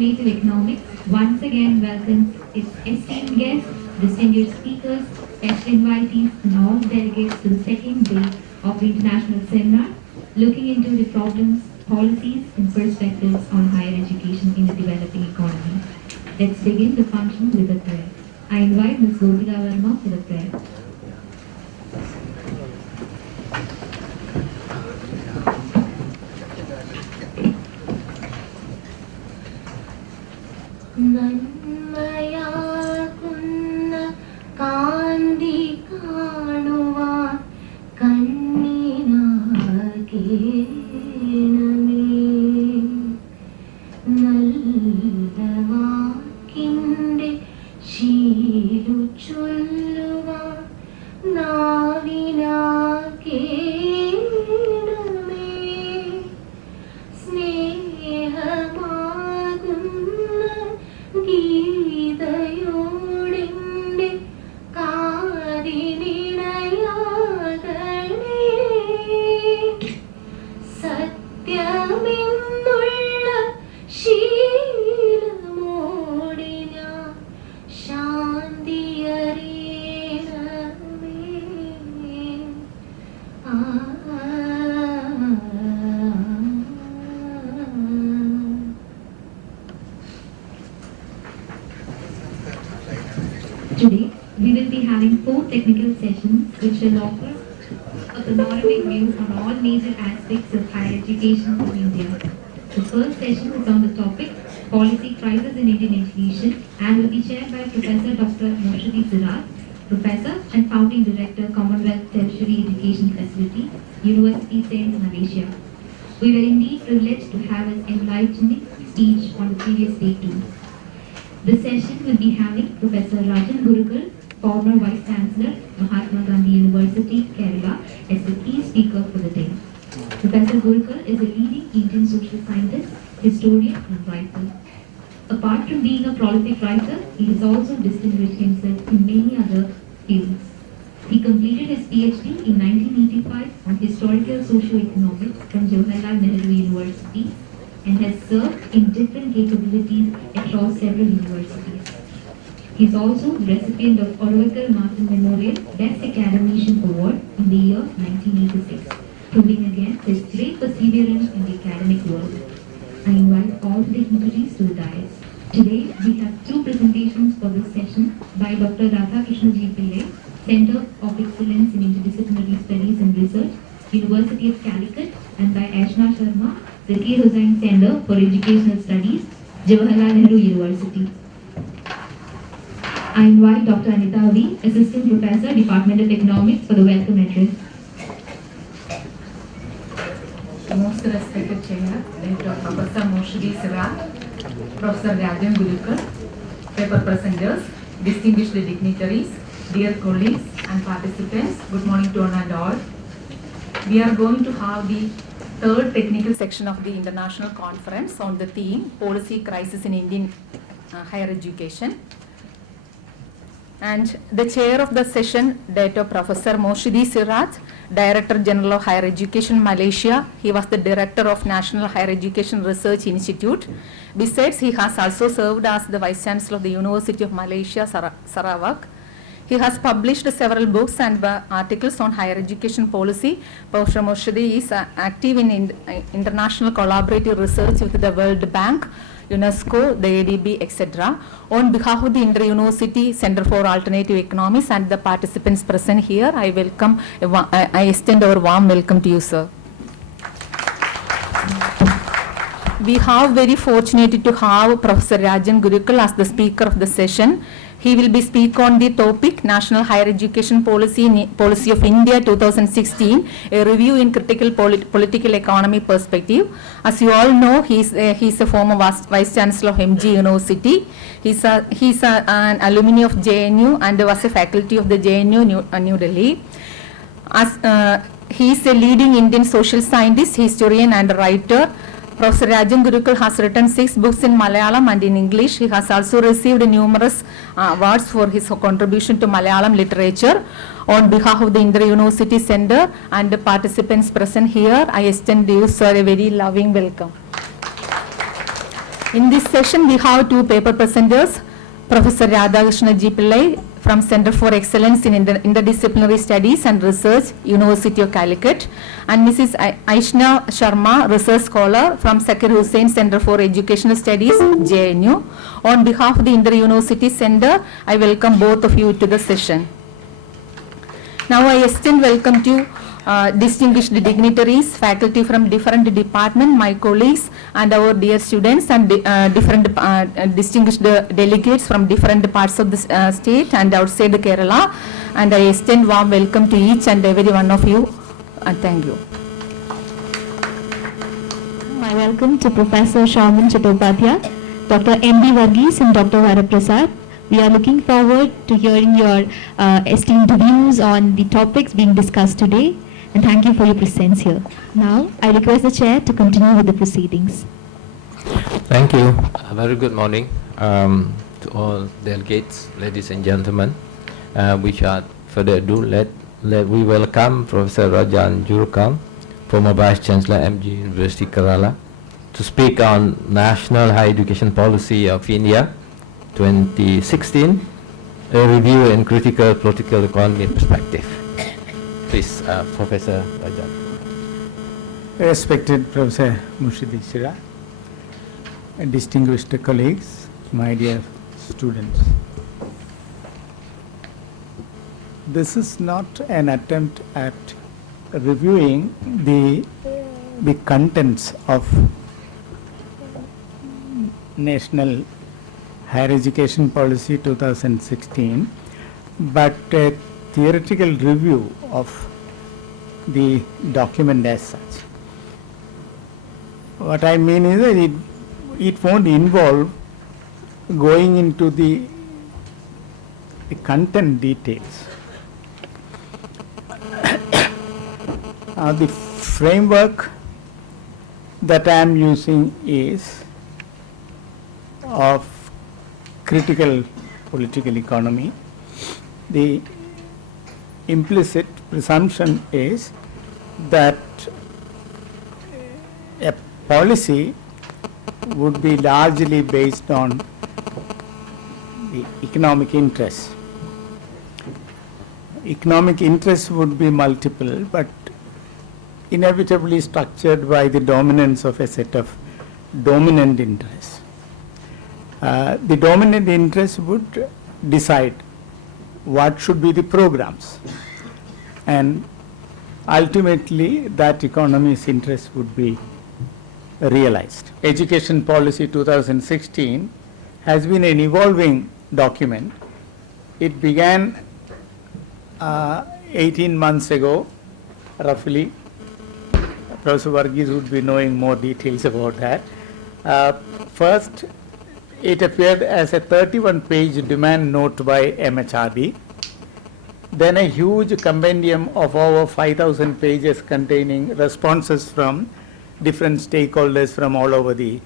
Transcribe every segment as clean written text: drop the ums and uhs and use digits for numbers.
Native Economics once again welcomes its esteemed guests, distinguished speakers, special invitees, and all delegates to the second day of the international seminar, looking into the problems, policies, and perspectives on higher education in the developing economy. Let's begin the function with a prayer. I invite Ms. Gopika Verma for the prayer. നന്മയാകുന്ന കാന്തി കാണുവാൻ കണ്ണിനാകേണമേ നല്ല വാക്കിൻ്റെ ശീലു ചൊല്ലുവാൻ നാവിനാകേണമേ സ്നേഹമാകുന്ന ഗീതയോടെൻ്റെ കാതിനിണയാകണേ സത്യമെന്നുള്ള ശീലമോടെ ഞാൻ ശാന്തിയറിയണമേ Today, we will be having 4 technical sessions which will offer a panoramic view on all major aspects of higher education in India. The first session is on the topic Policy Crisis in Indian Education and will be chaired by Professor Dr. Moshadi Siraj, Professor and Founding Director, Commonwealth Tertiary Education Facility, University Sains, Malaysia. We were indeed privileged to have his enlightening speech on the previous day too. This session will be having Professor Rajan Gurukul, former Vice Chancellor, Mahatma Gandhi University, Kerala, as the key speaker for the day. Professor Gurukul is a leading Indian social scientist, historian and writer. Apart from being a prolific writer, he has also distinguished himself in many other fields. He completed his PhD in 1985 on historical socio-economics from Jawaharlal Nehru University and has served in different capabilities across several universities. He is also the recipient of Oracle Martin Memorial Best Academician Award in the year 1986, proving again his great perseverance in the academic world. I invite all the dignitaries to the dais. Today, we have 2 presentations for this session by Dr. Radhakrishna G. Pillai, Center of Excellence in Interdisciplinary Studies and Research, University of Calicut, and by Ashna Sharma, Zakir Hussain Center for Educational Studies, Jawaharlal Nehru University. I invite Dr. Anita V, Assistant Professor, Department of Economics, for the welcome address. Most respected Chair, Dr. Professor Moshadi Siraj, Professor Rajan Gurukul, paper presenters, distinguished dignitaries, dear colleagues and participants, good morning to one and all. We are going to have the third technical section of the international conference on the theme Policy Crisis in Indian Higher Education. And the chair of the session, Dr. Professor Moshadi Siraj, Director General of Higher Education Malaysia. He was the Director of National Higher Education Research Institute. Besides, he has also served as the Vice Chancellor of the University of Malaysia, Sarawak. He has published several books and articles on higher education policy. Professor Moshadi is active in international collaborative research with the World Bank, UNESCO, the ADB, etc. On behalf of the Inter-University Center for Alternative Economics and the participants present here, I extend our warm welcome to you, sir. We are very fortunate to have Professor Rajan Gurukul as the speaker of the session. He will be speak on the topic National Higher Education Policy of India 2016, a review in critical political economy perspective. As you all know, he is a former Vice Chancellor of MG University. He is an alumni of JNU and was a faculty of the JNU New Delhi. He is a leading Indian social scientist, historian and writer. Professor Rajan Gurukul has written 6 books in Malayalam and in English. He has also received numerous awards for his contribution to Malayalam literature. On behalf of the Inter-University Center and the participants present here, I extend you, sir, a very loving welcome. In this session, we have two paper presenters, Professor Radhakrishna G. Pillai from Center for Excellence in Interdisciplinary Studies and Research, University of Calicut, and Mrs. Aishna Sharma, Research Scholar from Zakir Hussain Center for Educational Studies, JNU. On behalf of the Inter-University Center, I welcome both of you to the session. Now I extend welcome to distinguished dignitaries, faculty from different departments, my colleagues and our dear students, and different distinguished delegates from different parts of the state and outside Kerala, and I extend warm welcome to each and every one of you, and thank you. My welcome to Professor Shravan Chattopadhyay, Dr. M.D. Varghese and Dr. Varaprasad. We are looking forward to hearing your esteemed views on the topics being discussed today, and thank you for your presence here. Now, I request the chair to continue with the proceedings. Thank you. A very good morning to all delegates, ladies and gentlemen. Without further ado, let we welcome Professor Rajan Jurukam, former Vice Chancellor, MG University Kerala, to speak on National Higher Education Policy of India 2016, a review and critical political economy perspective. Please, Professor Rajan. Respected Professor Moshidi Siraj, distinguished colleagues, my dear students. This is not an attempt at reviewing the contents of National Higher Education Policy 2016, but a theoretical review of the document as such. What I mean is that it won't involve going into the content details. The framework that I am using is of critical political economy. The implicit presumption is that a policy would be largely based on the economic interests. Economic interests would be multiple, but inevitably structured by the dominance of a set of dominant interests. The dominant interests would decide what should be the programs, and ultimately that economy's interest would be realized. Education Policy 2016 has been an evolving document. It began 18 months ago, roughly. Professor Varghese would be knowing more details about that. First, it appeared as a 31-page demand note by MHRD, then a huge compendium of over 5,000 pages containing responses from different stakeholders from all over the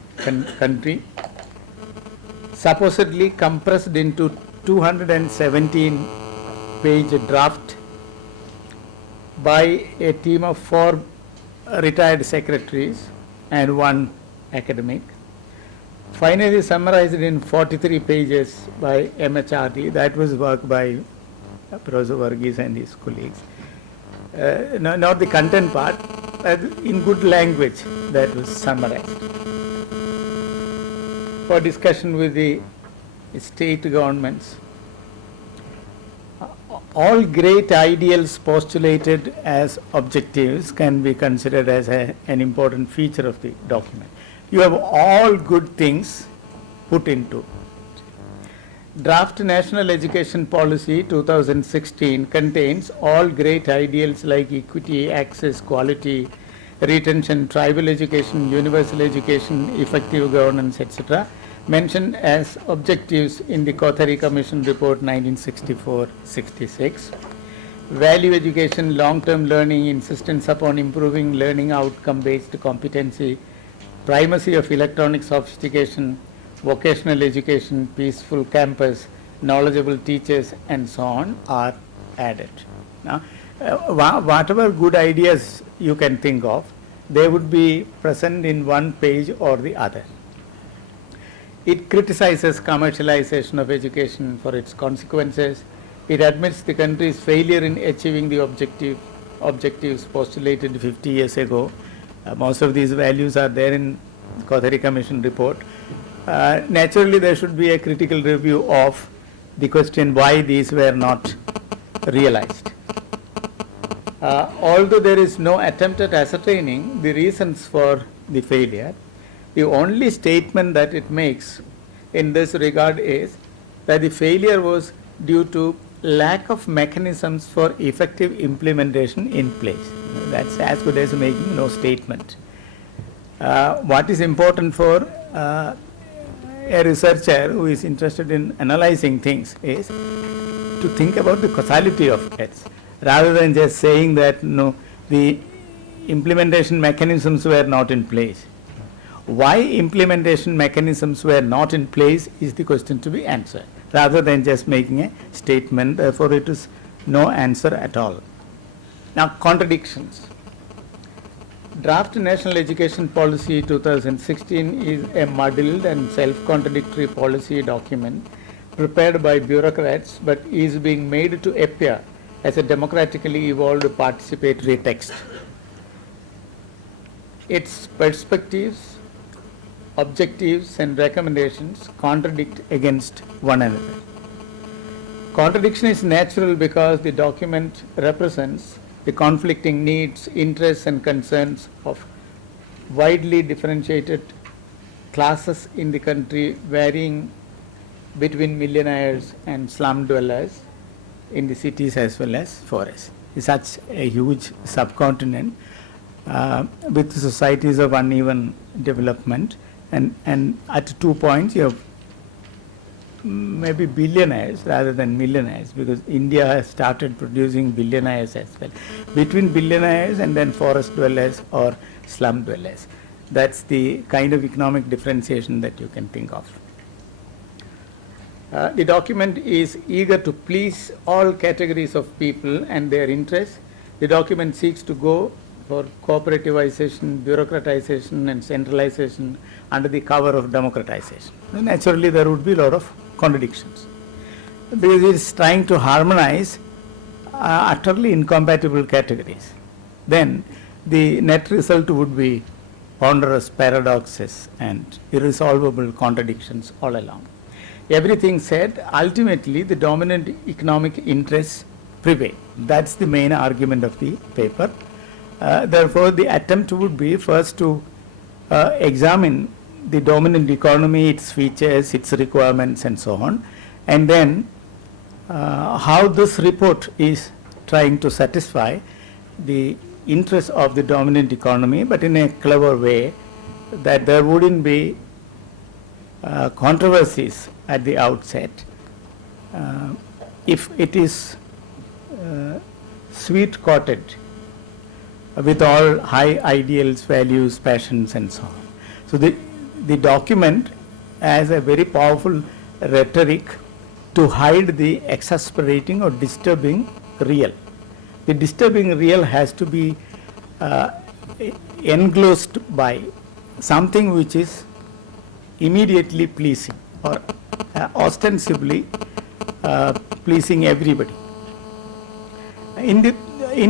country, supposedly compressed into 217-page draft by a team of 4 retired secretaries and 1 academic. Finally summarized in 43 pages by MHRD. That was work by Professor Varghese and his colleagues. Not the content part, in good language that was summarized. For discussion with the state governments, all great ideals postulated as objectives can be considered as an important feature of the document. You have all good things put into it. Draft National Education Policy 2016 contains all great ideals like equity, access, quality, retention, tribal education, universal education, effective governance, etc., mentioned as objectives in the Kothari Commission Report 1964-66. Value education, long-term learning, insistence upon improving learning outcome-based competency, primacy of electronic sophistication, vocational education, peaceful campus, knowledgeable teachers, and so on are added. Now, whatever good ideas you can think of, they would be present in one page or the other. It criticizes commercialization of education for its consequences. It admits the country's failure in achieving the objectives postulated 50 years ago. Most of these values are there in Kothari Commission report. Naturally, there should be a critical review of the question why these were not realized. Although there is no attempt at ascertaining the reasons for the failure, the only statement that it makes in this regard is that the failure was due to lack of mechanisms for effective implementation in place. That's as good as making no statement. What is important for a researcher who is interested in analyzing things is to think about the causality of it, rather than just saying that no, the implementation mechanisms were not in place. Why implementation mechanisms were not in place is the question to be answered, rather than just making a statement. Therefore, it is no answer at all. Now, contradictions. Draft National Education Policy 2016 is a muddled and self-contradictory policy document prepared by bureaucrats, but is being made to appear as a democratically evolved participatory text. Its perspectives, objectives and recommendations contradict against one another. Contradiction is natural because the document represents the conflicting needs, interests and concerns of widely differentiated classes in the country, varying between millionaires and slum dwellers in the cities as well as forests. It's such a huge subcontinent with societies of uneven development, and at 2 points you have maybe billionaires rather than millionaires, because India has started producing billionaires as well. Between billionaires and then forest dwellers or slum dwellers. That's the kind of economic differentiation that you can think of. The document is eager to please all categories of people and their interests. The document seeks to go for cooperativization, bureaucratization and centralization under the cover of democratization. Naturally, there would be a lot of contradictions, because it is trying to harmonize utterly incompatible categories. Then the net result would be ponderous paradoxes and irresolvable contradictions all along. Everything said, ultimately the dominant economic interests prevail. That's the main argument of the paper. Therefore, the attempt would be first to examine the dominant economy, its features, its requirements and so on, and then how this report is trying to satisfy the interests of the dominant economy, but in a clever way, that there wouldn't be controversies at the outset. If it is sweet-coated with all high ideals, values, passions and so on. So the document has a very powerful rhetoric to hide the exasperating or disturbing real. The disturbing real has to be engrossed by something which is immediately pleasing or ostensibly pleasing everybody. In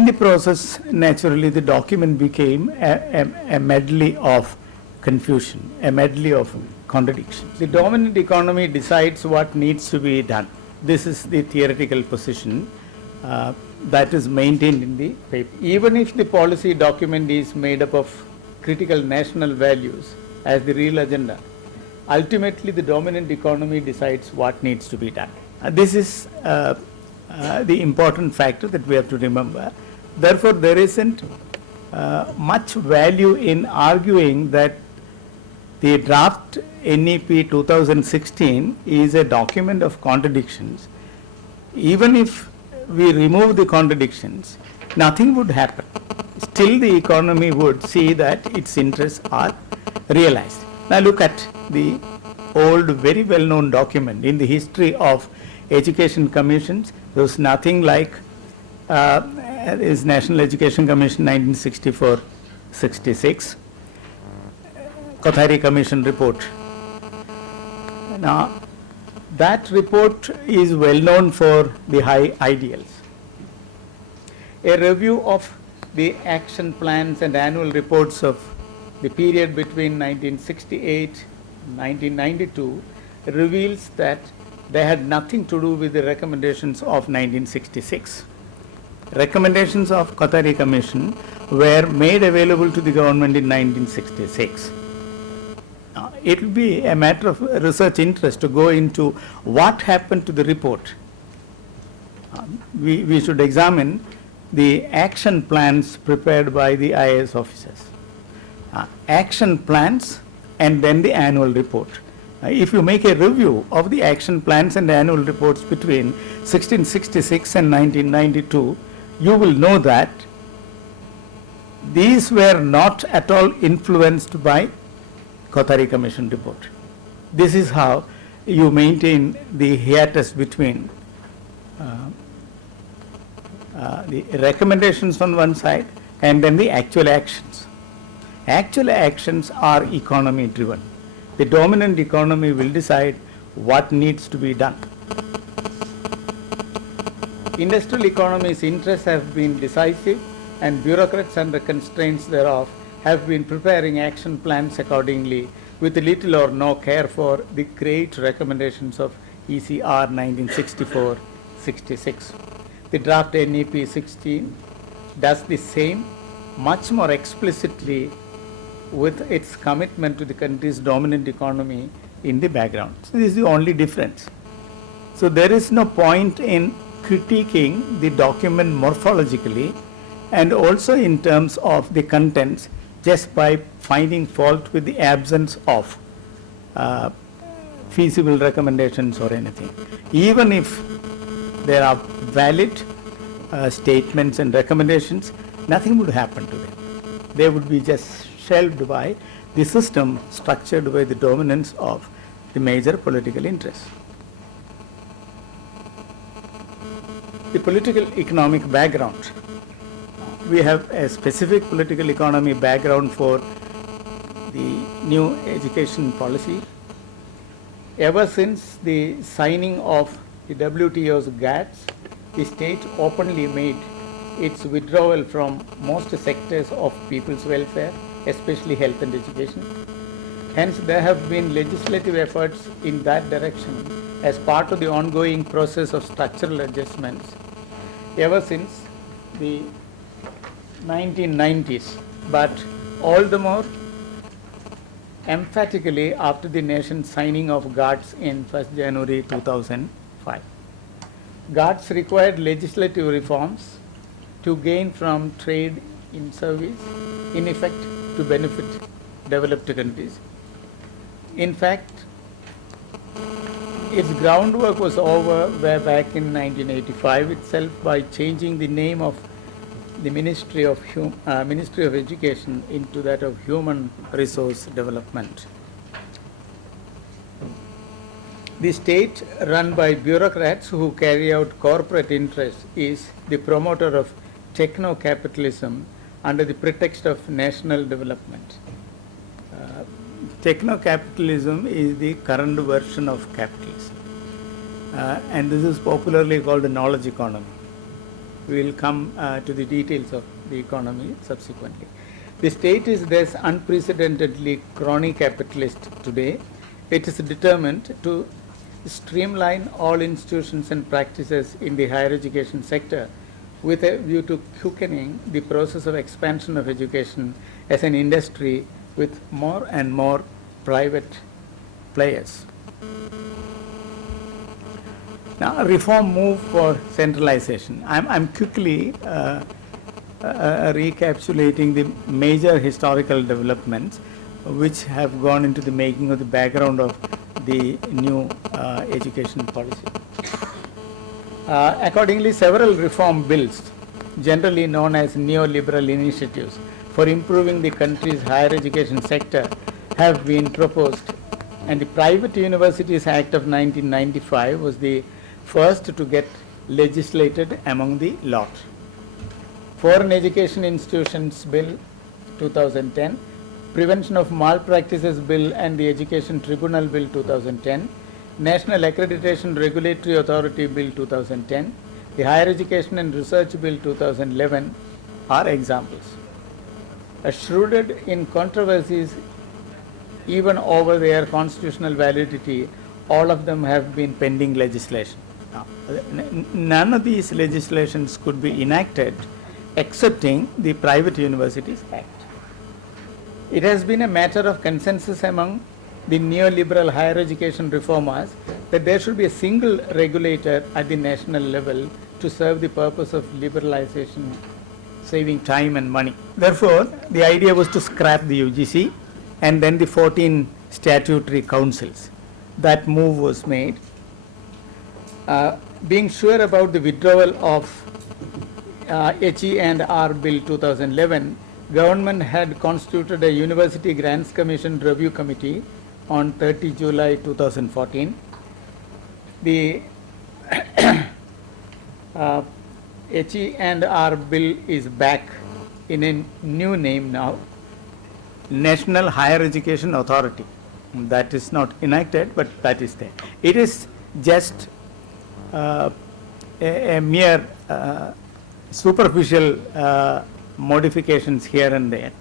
the process, naturally, the document became a medley of confusion, a medley of contradictions. The dominant economy decides what needs to be done. This is the theoretical position that is maintained in the paper. Even if the policy document is made up of critical national values as the real agenda, ultimately the dominant economy decides what needs to be done. This is the important factor that we have to remember. Therefore, there isn't much value in arguing that the draft NEP 2016 is a document of contradictions. Even if we remove the contradictions, nothing would happen. Still the economy would see that its interests are realized. Now look at the old, very well-known document in the history of education commissions. There was nothing like is National Education Commission 1964-66, Kothari Commission report Now, that report is well known for the high ideals. A review of the action plans and annual reports of the period between 1968 and 1992 reveals that they had nothing to do with the recommendations of 1966. Recommendations of Kothari Commission were made available to the government in 1966. It will be a matter of research interest to go into what happened to the report. We should examine the action plans prepared by the IAS officers. Action plans and then the annual report. If you make a review of the action plans and annual reports between 1666 and 1992, you will know that these were not at all influenced by Kothari Commission report. This is how you maintain the hiatus between the recommendations on one side and then the actual actions. Actual actions are economy driven. The dominant economy will decide what needs to be done. Industrial economy's interests have been decisive, and bureaucrats under constraints thereof have been preparing action plans accordingly with little or no care for the great recommendations of ECR 1964-66. The draft NEP 16 does the same much more explicitly with its commitment to the country's dominant economy in the background. So this is the only difference. So there is no point in critiquing the document morphologically and also in terms of the contents just by finding fault with the absence of feasible recommendations or anything. Even if there are valid statements and recommendations, nothing would happen to them. They would be just shelved by the system structured by the dominance of the major political interests. The political economic background. We have a specific political economy background for the new education policy. Ever since the signing of the WTO's GATS, the state openly made its withdrawal from most sectors of people's welfare, especially health and education. Hence, there have been legislative efforts in that direction as part of the ongoing process of structural adjustments ever since the 1990s, but all the more emphatically after the nation's signing of GATS in 1st January 2005. GATS required legislative reforms to gain from trade in service, in effect to benefit developed countries. In fact, its groundwork was over way back in 1985 itself by changing the name of the Ministry of Education into that of Human Resource Development. The state, run by bureaucrats who carry out corporate interests, is the promoter of techno-capitalism under the pretext of national development. Techno-capitalism is the current version of capitalism, and this is popularly called the knowledge economy. We will come to the details of the economy subsequently. The state is thus unprecedentedly crony capitalist today. It is determined to streamline all institutions and practices in the higher education sector with a view to quickening the process of expansion of education as an industry with more and more private players. Now, a reform move for centralization. I'm quickly recapitulating the major historical developments which have gone into the making of the background of the new education policy. Accordingly, several reform bills, generally known as neoliberal initiatives for improving the country's higher education sector, have been proposed, and the Private Universities Act of 1995 was the first to get legislated among the lot. Foreign Education Institutions Bill 2010, Prevention of Malpractices Bill and the Education Tribunal Bill 2010, National Accreditation Regulatory Authority Bill 2010, the Higher Education and Research Bill 2011 are examples. Shrouded in controversies even over their constitutional validity, all of them have been pending legislation. Now, none of these legislations could be enacted excepting the Private Universities Act. It has been a matter of consensus among the neoliberal higher education reformers that there should be a single regulator at the national level to serve the purpose of liberalization, saving time and money. Therefore, the idea was to scrap the UGC and then the 14 statutory councils. That move was made. Being sure about the withdrawal of HE&R Bill 2011, government had constituted a University Grants Commission Review Committee on 30 July 2014. The HE&R Bill is back in a new name now, National Higher Education Authority. That is not enacted, but that is there. It is just a mere superficial modifications here and there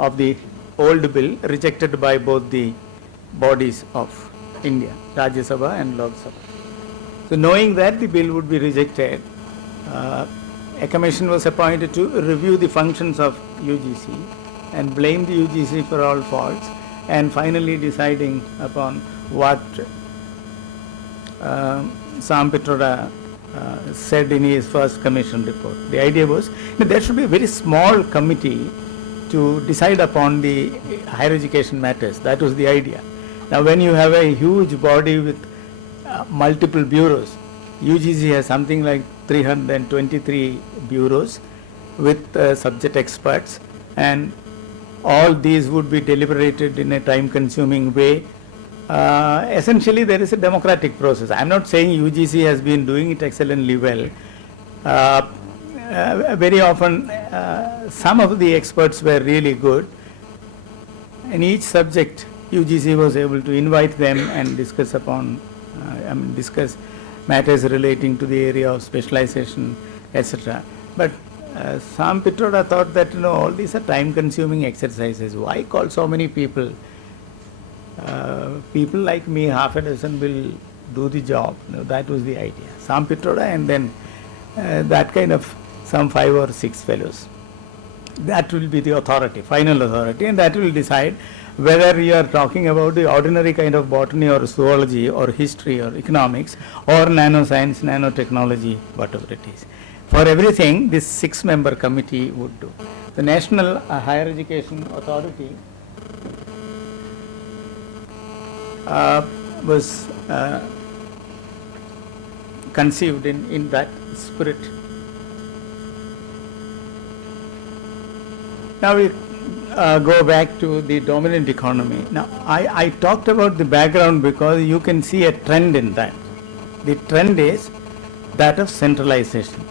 of the old bill rejected by both the bodies of India, Rajya Sabha and Lok Sabha. So knowing that the bill would be rejected, a commission was appointed to review the functions of UGC and blame the UGC for all faults, and finally deciding upon what Sam Pitroda said in his first commission report. The idea was that there should be a very small committee to decide upon the higher education matters. That was the idea. Now when you have a huge body with multiple bureaus, UGC has something like 323 bureaus with subject experts, and all these would be deliberated in a time consuming way. Essentially there is a democratic process. I am not saying UGC has been doing it excellently well. Very often some of the experts were really good. In each subject UGC was able to invite them and discuss upon, discuss matters relating to the area of specialization, etc. But Sam Pitroda thought that all these are time consuming exercises. Why call so many people? People like me, half a dozen will do the job. That was the idea. Sam Pitroda and then that kind of some 5 or 6 fellows. That will be the authority, final authority, and that will decide whether you are talking about the ordinary kind of botany or zoology or history or economics or nanoscience, nanotechnology, whatever it is. For everything, this 6-member committee would do. The National Higher Education Authority was conceived in that spirit. Now we go back to the dominant economy. Now I talked about the background because you can see a trend in that. The trend is that of centralization,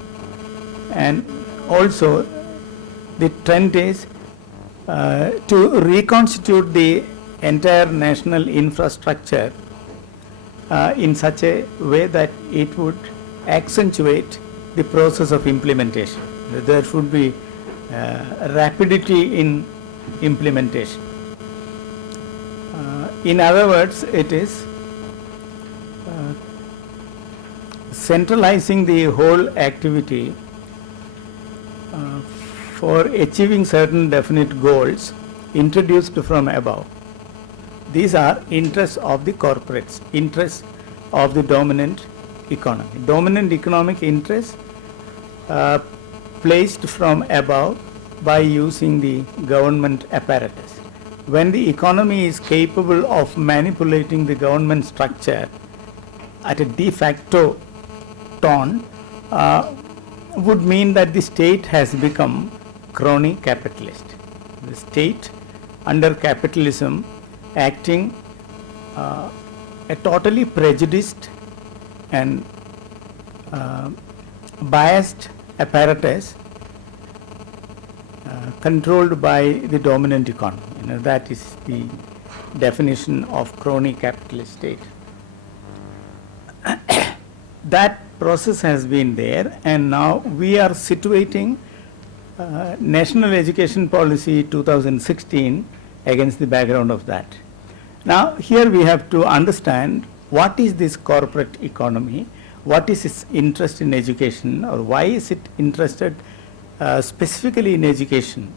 and also the trend is to reconstitute the entire national infrastructure in such a way that it would accentuate the process of implementation. There should be rapidity in implementation. In other words, it is centralizing the whole activity for achieving certain definite goals introduced from above. These are interests of the corporates, interests of the dominant economy. Dominant economic interests placed from above by using the government apparatus. When the economy is capable of manipulating the government structure at a de facto tone, would mean that the state has become crony capitalist. The state under capitalism acting a totally prejudiced and biased apparatus controlled by the dominant economy. That is the definition of crony capitalist state. that process has been there, and now we are situating National Education Policy 2016 against the background of that. Now, here we have to understand what is this corporate economy, what is its interest in education, or why is it interested specifically in education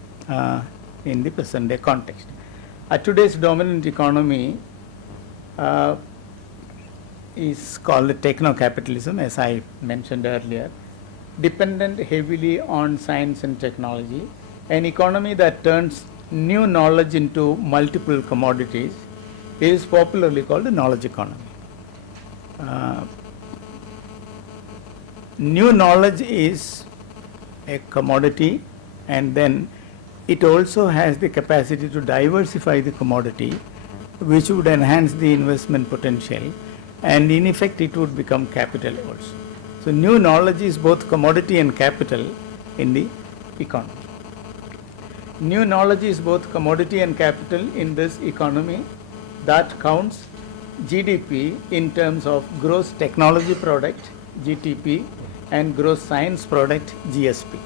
in the present day context. Today's dominant economy is called techno-capitalism, as I mentioned earlier, dependent heavily on science and technology, an economy that turns new knowledge into multiple commodities is popularly called the knowledge economy. New knowledge is a commodity, and then it also has the capacity to diversify the commodity, which would enhance the investment potential, and in effect it would become capital also. So new knowledge is both commodity and capital in the economy. New knowledge is both commodity and capital in this economy that counts GDP in terms of gross technology product, GTP, and gross science product, GSP.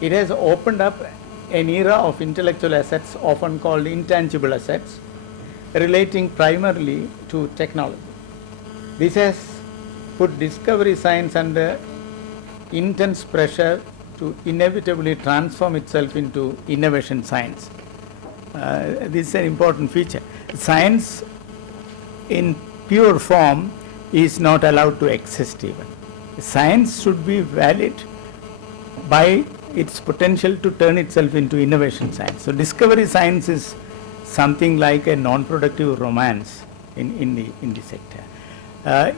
It has opened up an era of intellectual assets, often called intangible assets, relating primarily to technology. This has put discovery science under intense pressure to inevitably transform itself into innovation science. This is an important feature. Science in pure form is not allowed to exist even. Science should be valid by its potential to turn itself into innovation science. So discovery science is something like a non-productive romance in the sector.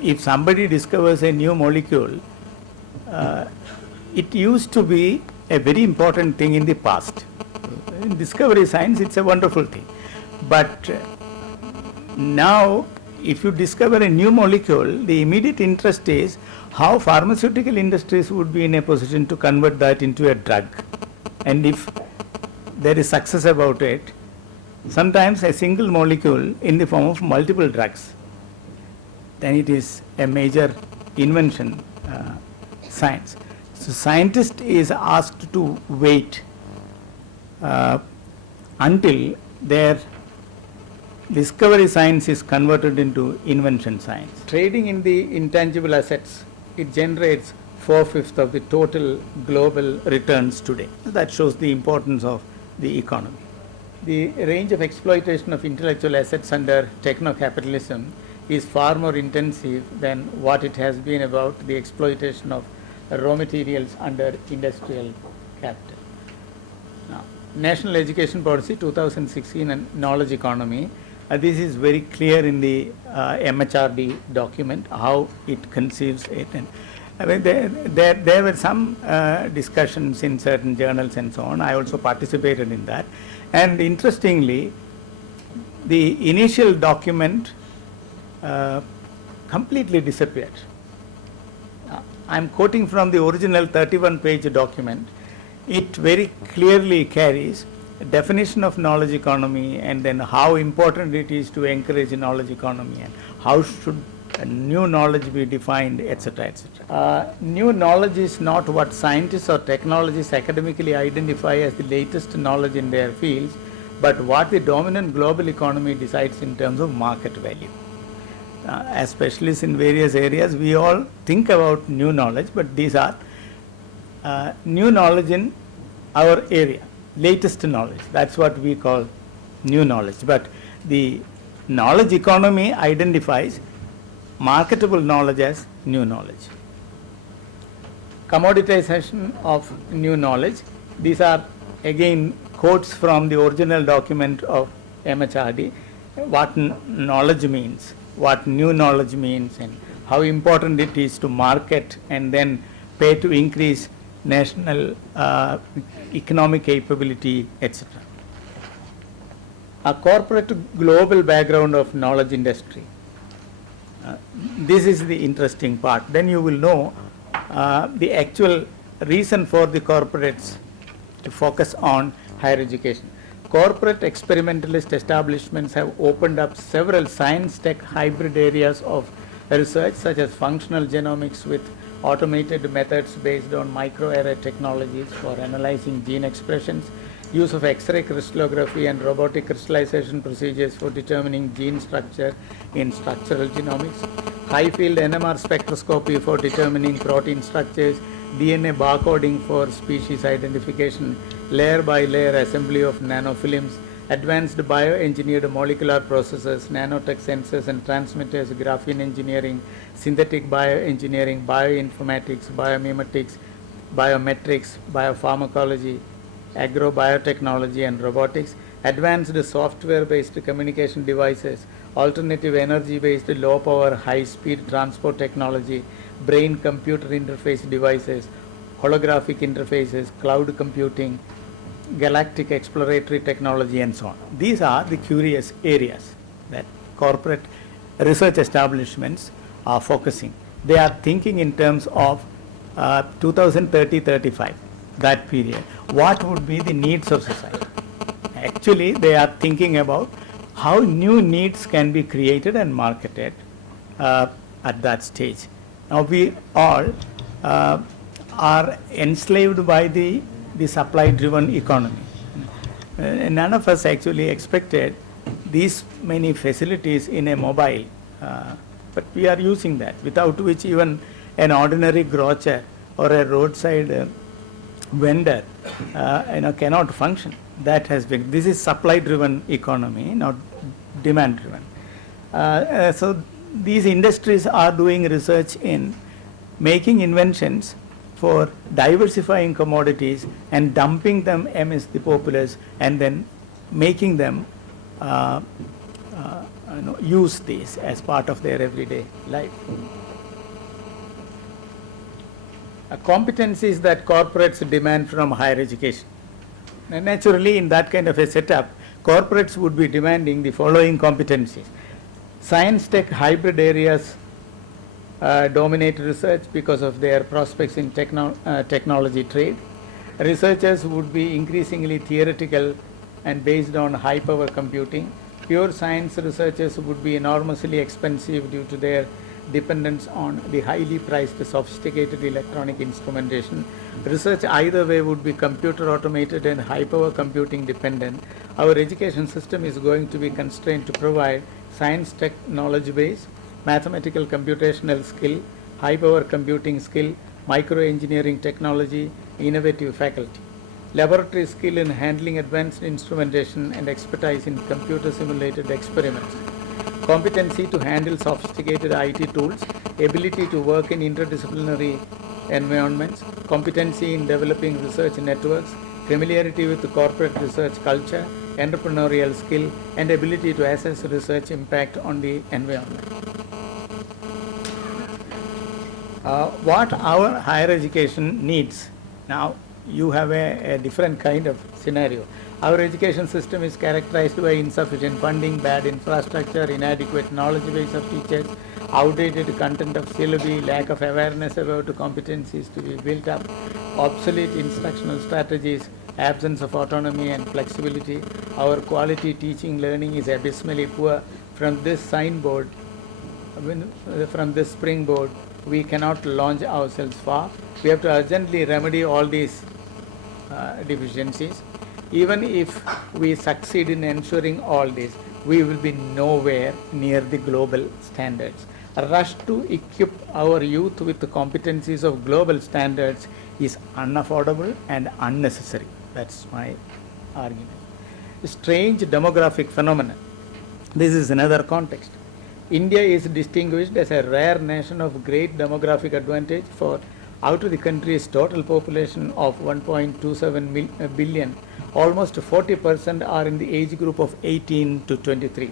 If somebody discovers a new molecule, it used to be a very important thing in the past. In discovery science, it's a wonderful thing. But now, if you discover a new molecule, the immediate interest is how pharmaceutical industries would be in a position to convert that into a drug. And if there is success about it, sometimes a single molecule in the form of multiple drugs, then it is a major invention science. So scientist is asked to wait until their discovery science is converted into invention science. Trading in the intangible assets, it generates 4/5 of the total global returns today. That shows the importance of the economy. The range of exploitation of intellectual assets under techno-capitalism is far more intensive than what it has been about the exploitation of raw materials under industrial capital. Now, National Education Policy 2016 and Knowledge Economy, this is very clear in the MHRD document, how it conceives it. And I mean, there were some discussions in certain journals and so on. I also participated in that. And interestingly, the initial document completely disappeared. I'm quoting from the original 31-page document. It very clearly carries a definition of knowledge economy, and then how important it is to encourage a knowledge economy, and how should new knowledge be defined, etc., etc. New knowledge is not what scientists or technologists academically identify as the latest knowledge in their fields, but what the dominant global economy decides in terms of market value. As specialists in various areas, we all think about new knowledge, but these are new knowledge in our area, latest knowledge. That's what we call new knowledge. But the knowledge economy identifies marketable knowledge as new knowledge. Commoditization of new knowledge. These are again quotes from the original document of MHRD, what knowledge means, what new knowledge means, and how important it is to market and then pay to increase national economic capability, etc. A corporate global background of knowledge industry. This is the interesting part. Then you will know the actual reason for the corporates to focus on higher education. Corporate experimentalist establishments have opened up several science tech hybrid areas of research such as functional genomics with automated methods based on microarray technologies for analyzing gene expressions, use of X-ray crystallography and robotic crystallization procedures for determining gene structure in structural genomics, high-field NMR spectroscopy for determining protein structures, DNA barcoding for species identification, layer-by-layer assembly of nanofilms, advanced bioengineered molecular processes, nanotech sensors and transmitters, graphene engineering, synthetic bioengineering, bioinformatics, biomimetics, biometrics, biopharmacology, agrobiotechnology and robotics, advanced software-based communication devices, alternative energy-based low-power, high-speed transport technology, brain-computer interface devices, holographic interfaces, cloud computing, galactic exploratory technology and so on. These are the curious areas that corporate research establishments are focusing. They are thinking in terms of 2030-35, that period. What would be the needs of society? Actually, they are thinking about how new needs can be created and marketed at that stage. Now we all are enslaved by the supply-driven economy. None of us actually expected these many facilities in a mobile, but we are using that, without which even an ordinary grocer or a roadside vendor cannot function. That has been, this is supply-driven economy, not demand-driven. So these industries are doing research in making inventions for diversifying commodities and dumping them amidst the populace and then making them use these as part of their everyday life. Competencies that corporates demand from higher education. And naturally, in that kind of a setup, corporates would be demanding the following competencies. Science tech hybrid areas dominate research because of their prospects in technology trade. Researchers would be increasingly theoretical and based on high power computing. Pure science researchers would be enormously expensive due to their dependence on the highly priced sophisticated electronic instrumentation. Research either way would be computer automated and high power computing dependent. Our education system is going to be constrained to provide science tech knowledge base, mathematical computational skill, high power computing skill, microengineering technology, innovative faculty. Laboratory skill in handling advanced instrumentation and expertise in computer simulated experiments. Competency to handle sophisticated IT tools, ability to work in interdisciplinary environments, competency in developing research networks, familiarity with the corporate research culture, entrepreneurial skill, and ability to assess research impact on the environment. What our higher education needs. Now, you have a different kind of scenario. Our education system is characterized by insufficient funding, bad infrastructure, inadequate knowledge base of teachers, outdated content of syllabi, lack of awareness about competencies to be built up, obsolete instructional strategies, absence of autonomy and flexibility. Our quality teaching learning is abysmally poor. From this signboard, from this springboard, we cannot launch ourselves far. We have to urgently remedy all these deficiencies. Even if we succeed in ensuring all this, we will be nowhere near the global standards. A rush to equip our youth with the competencies of global standards is unaffordable and unnecessary. That's my argument. Strange demographic phenomenon. This is another context. India is distinguished as a rare nation of great demographic advantage, for out of the country's total population of 1.27 billion, almost 40% are in the age group of 18 to 23.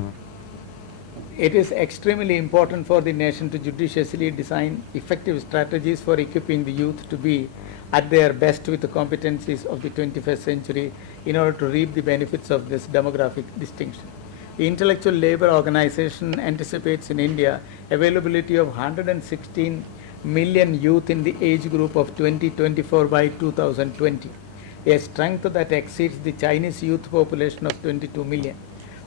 It is extremely important for the nation to judiciously design effective strategies for equipping the youth to be at their best with the competencies of the 21st century in order to reap the benefits of this demographic distinction. The Intellectual Labour Organization anticipates in India availability of 116 million youth in the age group of 2024 by 2020, a strength that exceeds the Chinese youth population of 22 million.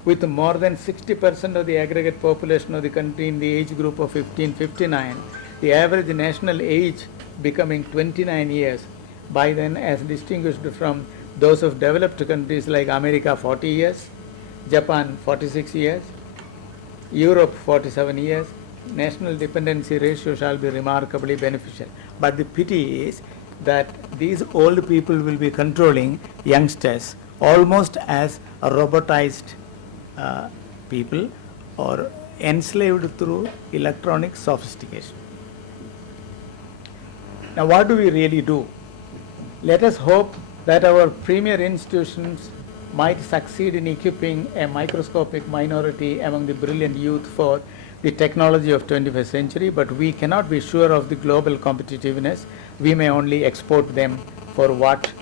with more than 60% of the aggregate population of the country in the age group of 15-59, the average national age becoming 29 years, by then as distinguished from those of developed countries like America 40 years, Japan 46 years, Europe 47 years. National dependency ratio shall be remarkably beneficial. But the pity is that these old people will be controlling youngsters almost as a robotized people or enslaved through electronic sophistication. Now what do we really do? Let us hope that our premier institutions might succeed in equipping a microscopic minority among the brilliant youth for the technology of 21st century, but we cannot be sure of the global competitiveness. We may only export them for want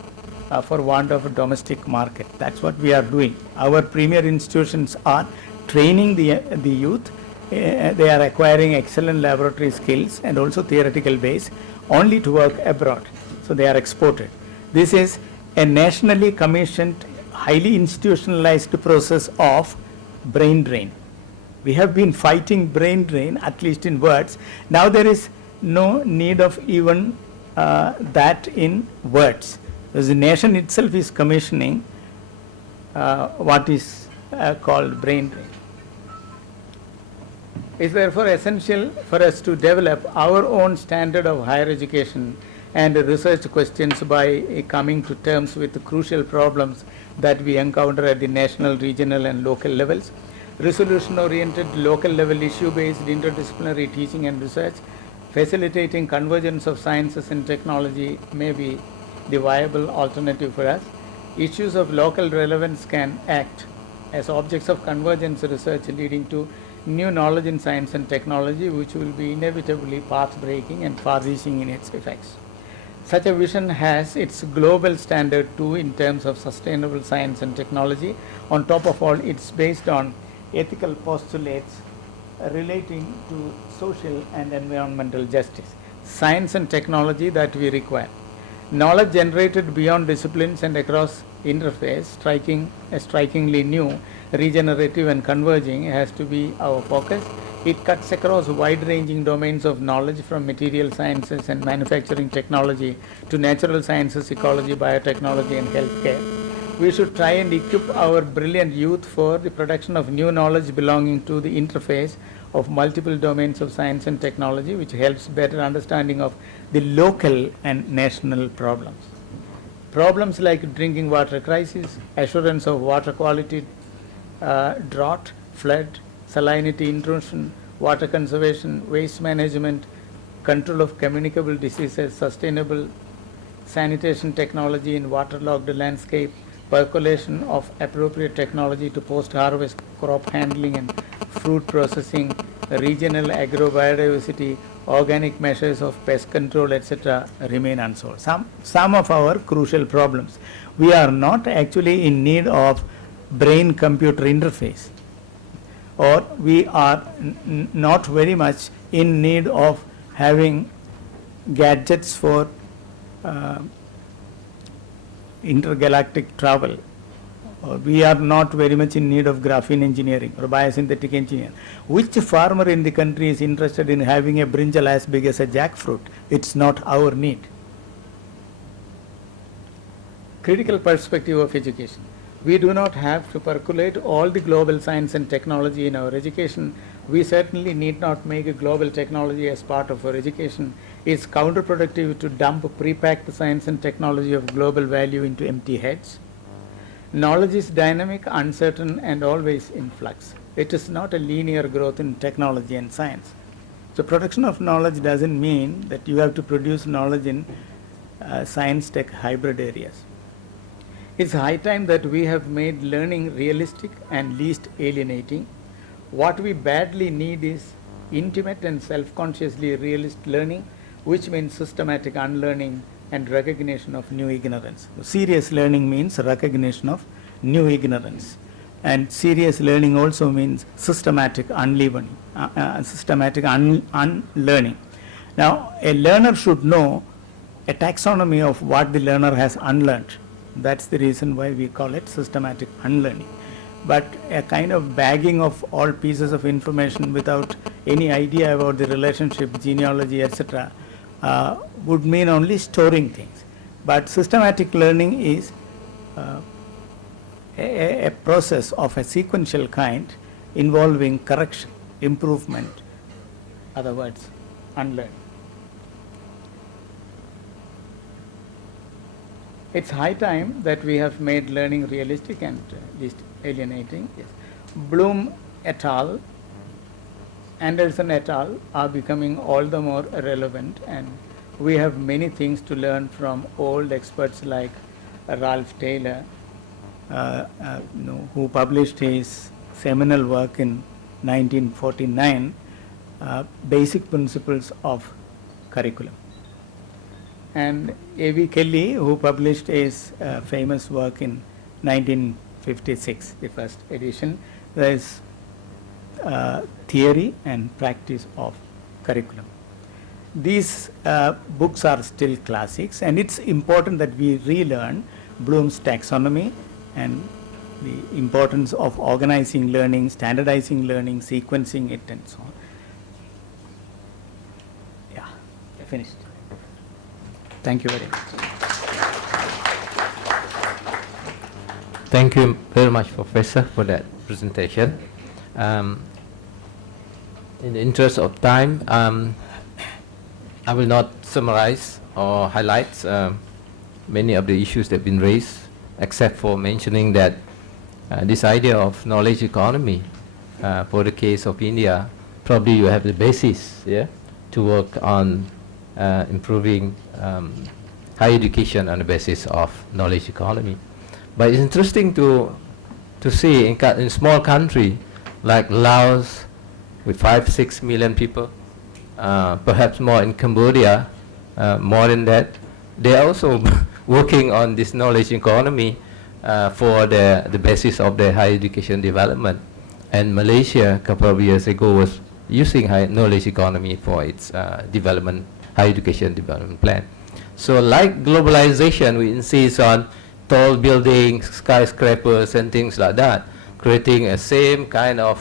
of a domestic market. That's what we are doing. Our premier institutions are training the youth. They are acquiring excellent laboratory skills and also theoretical base only to work abroad. So they are exported. This is a nationally commissioned, highly institutionalized process of brain drain. We have been fighting brain drain, at least in words. Now there is no need of even that in words. Because the nation itself is commissioning what is called brain drain. It is therefore essential for us to develop our own standard of higher education and research questions by coming to terms with the crucial problems that we encounter at the national, regional and local levels. Resolution-oriented, local-level issue-based interdisciplinary teaching and research, facilitating convergence of sciences and technology may be the viable alternative for us. Issues of local relevance can act as objects of convergence research leading to new knowledge in science and technology, which will be inevitably path-breaking and far-reaching in its effects. Such a vision has its global standard too in terms of sustainable science and technology. On top of all, it's based on ethical postulates relating to social and environmental justice. Science and technology that we require. Knowledge generated beyond disciplines and across interface, strikingly new, regenerative and converging has to be our focus. It cuts across wide-ranging domains of knowledge from material sciences and manufacturing technology to natural sciences, ecology, biotechnology and healthcare. We should try and equip our brilliant youth for the production of new knowledge belonging to the interface of multiple domains of science and technology, which helps better understanding of the local and national problems. Problems like drinking water crisis, assurance of water quality, drought, flood, salinity intrusion, water conservation, waste management, control of communicable diseases, sustainable sanitation technology in waterlogged landscape, percolation of appropriate technology to post-harvest crop handling and fruit processing, regional agrobiodiversity, organic measures of pest control, etc. remain unsolved. Some of our crucial problems. We are not actually in need of brain-computer interface, or we are not very much in need of having gadgets for intergalactic travel, or we are not very much in need of graphene engineering or biosynthetic engineering. Which farmer in the country is interested in having a brinjal as big as a jackfruit? It's not our need. Critical perspective of education. We do not have to percolate all the global science and technology in our education. We certainly need not make a global technology as part of our education. It's counterproductive to dump pre-packed science and technology of global value into empty heads. Knowledge is dynamic, uncertain, and always in flux. It is not a linear growth in technology and science. So production of knowledge doesn't mean that you have to produce knowledge in science-tech hybrid areas. It's high time that we have made learning realistic and least alienating. What we badly need is intimate and self-consciously realist learning, which means systematic unlearning and recognition of new ignorance. Serious learning means recognition of new ignorance, and serious learning also means systematic unlearning. Now, a learner should know a taxonomy of what the learner has unlearned. That's the reason why we call it systematic unlearning. but a kind of bagging of all pieces of information without any idea about the relationship, genealogy, etc., would mean only storing things. But systematic learning is a process of a sequential kind involving correction, improvement, other words, unlearning. It's high time that we have made learning realistic and least alienating. Yes. Bloom et al., Anderson et al. Are becoming all the more relevant, and we have many things to learn from old experts like Ralph Taylor, who published his seminal work in 1949, Basic Principles of Curriculum. And A.V. Kelly, who published his famous work in 1956, the first edition, there is theory and practice of curriculum. These books are still classics, and it's important that we relearn Bloom's taxonomy and the importance of organizing learning, standardizing learning, sequencing it, and so on. Yeah, finished. Thank you very much. Thank you very much, Professor, for that presentation. In the interest of time, I will not summarize or highlight many of the issues that have been raised, except for mentioning that this idea of knowledge economy, for the case of India, probably you have the basis, to work on improving higher education on the basis of knowledge economy. But it's interesting to see in a small country like Laos with 5-6 million people, perhaps more in Cambodia, more than that, they are also working on this knowledge economy for the basis of their higher education development. And Malaysia, a couple of years ago, was using high knowledge economy for its development, higher education development plan. So like globalization, we insist on tall buildings, skyscrapers and things like that, creating a same kind of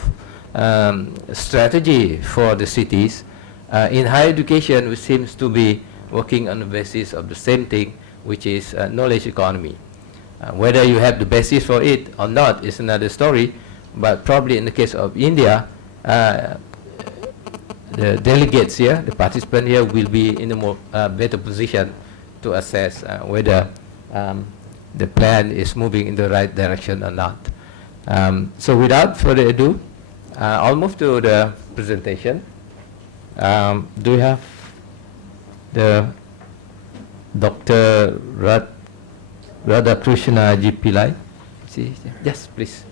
strategy for the cities. In higher education, we seems to be working on the basis of the same thing, which is knowledge economy. Whether you have the basis for it or not is another story, but probably in the case of India, the delegates here, the participants here, will be in a more better position to assess whether the plan is moving in the right direction or not. So without further ado, I'll move to the presentation. Do you have the Dr. Radhakrishna G. Pillai? Yes, please.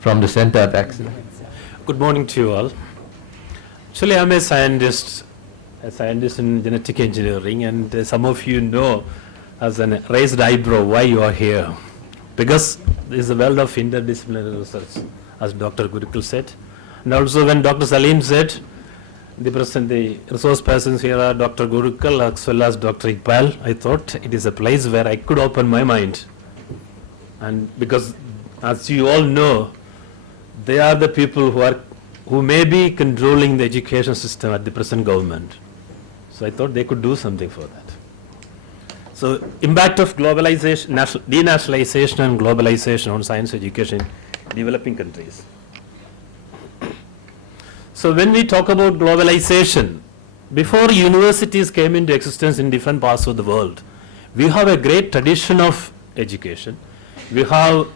From the Center of Excellence. Good morning to you all. Actually, I'm a scientist in genetic engineering, and some of you know as a raised eyebrow why you are here. Because this is a world of interdisciplinary research, as Dr. Gurukul said. And also when Dr. Salim said, the resource persons here are Dr. Gurukul as well as Dr. Iqbal, I thought it is a place where I could open my mind. And because, as you all know, they are the people who may be controlling the education system at the present government. So I thought they could do something for that. So impact of globalization, denationalization and globalization on science education in developing countries. So when we talk about globalization, before universities came into existence in different parts of the world, we have a great tradition of education. We have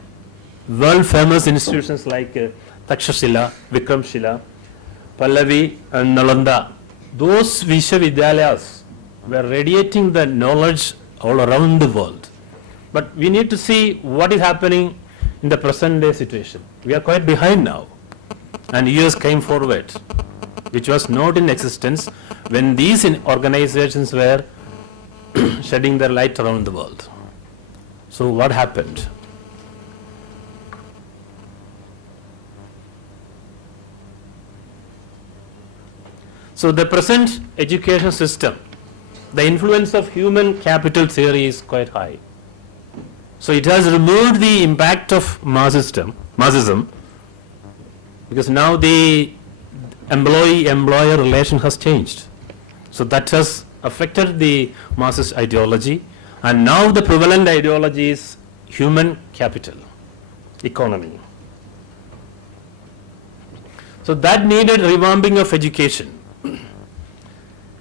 world famous institutions like Takshashila, Vikramshila, Pallavi and Nalanda. Those Vishwavidyalayas were radiating the knowledge all around the world. But we need to see what is happening in the present day situation. We are quite behind now. And years came forward, which was not in existence when these organizations were shedding their light around the world. So what happened? So the present education system, the influence of human capital theory is quite high. So it has removed the impact of Marxism, because now the employee-employer relation has changed. So that has affected the Marxist ideology, and now the prevalent ideology is human capital, economy. So that needed revamping of education,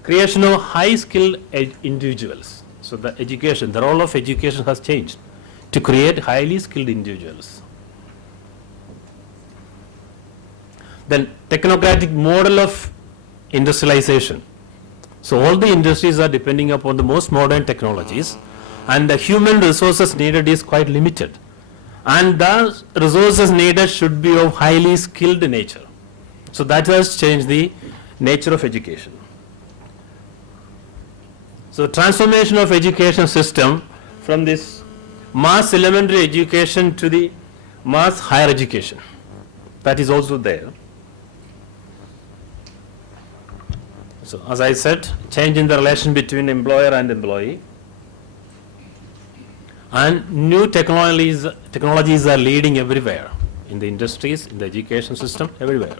creation of high-skilled individuals. So the role of education has changed to create highly skilled individuals. Then technocratic model of industrialization. So all the industries are depending upon the most modern technologies, and the human resources needed is quite limited. And the resources needed should be of highly skilled nature. So that has changed the nature of education. So transformation of education system from this mass elementary education to the mass higher education, that is also there. So as I said, change in the relation between employer and employee, and new technologies are leading everywhere, in the industries, in the education system, everywhere.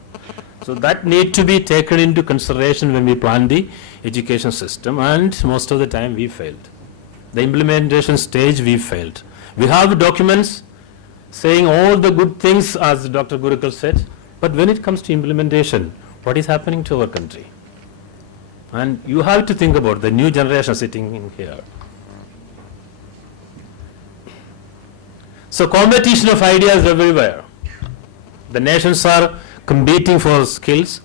So that need to be taken into consideration when we plan the education system, and most of the time we failed. The implementation stage we failed. We have documents saying all the good things, as Dr. Gurukul said, but when it comes to implementation, what is happening to our country? And you have to think about the new generation sitting in here. So competition of ideas everywhere. The nations are competing for skills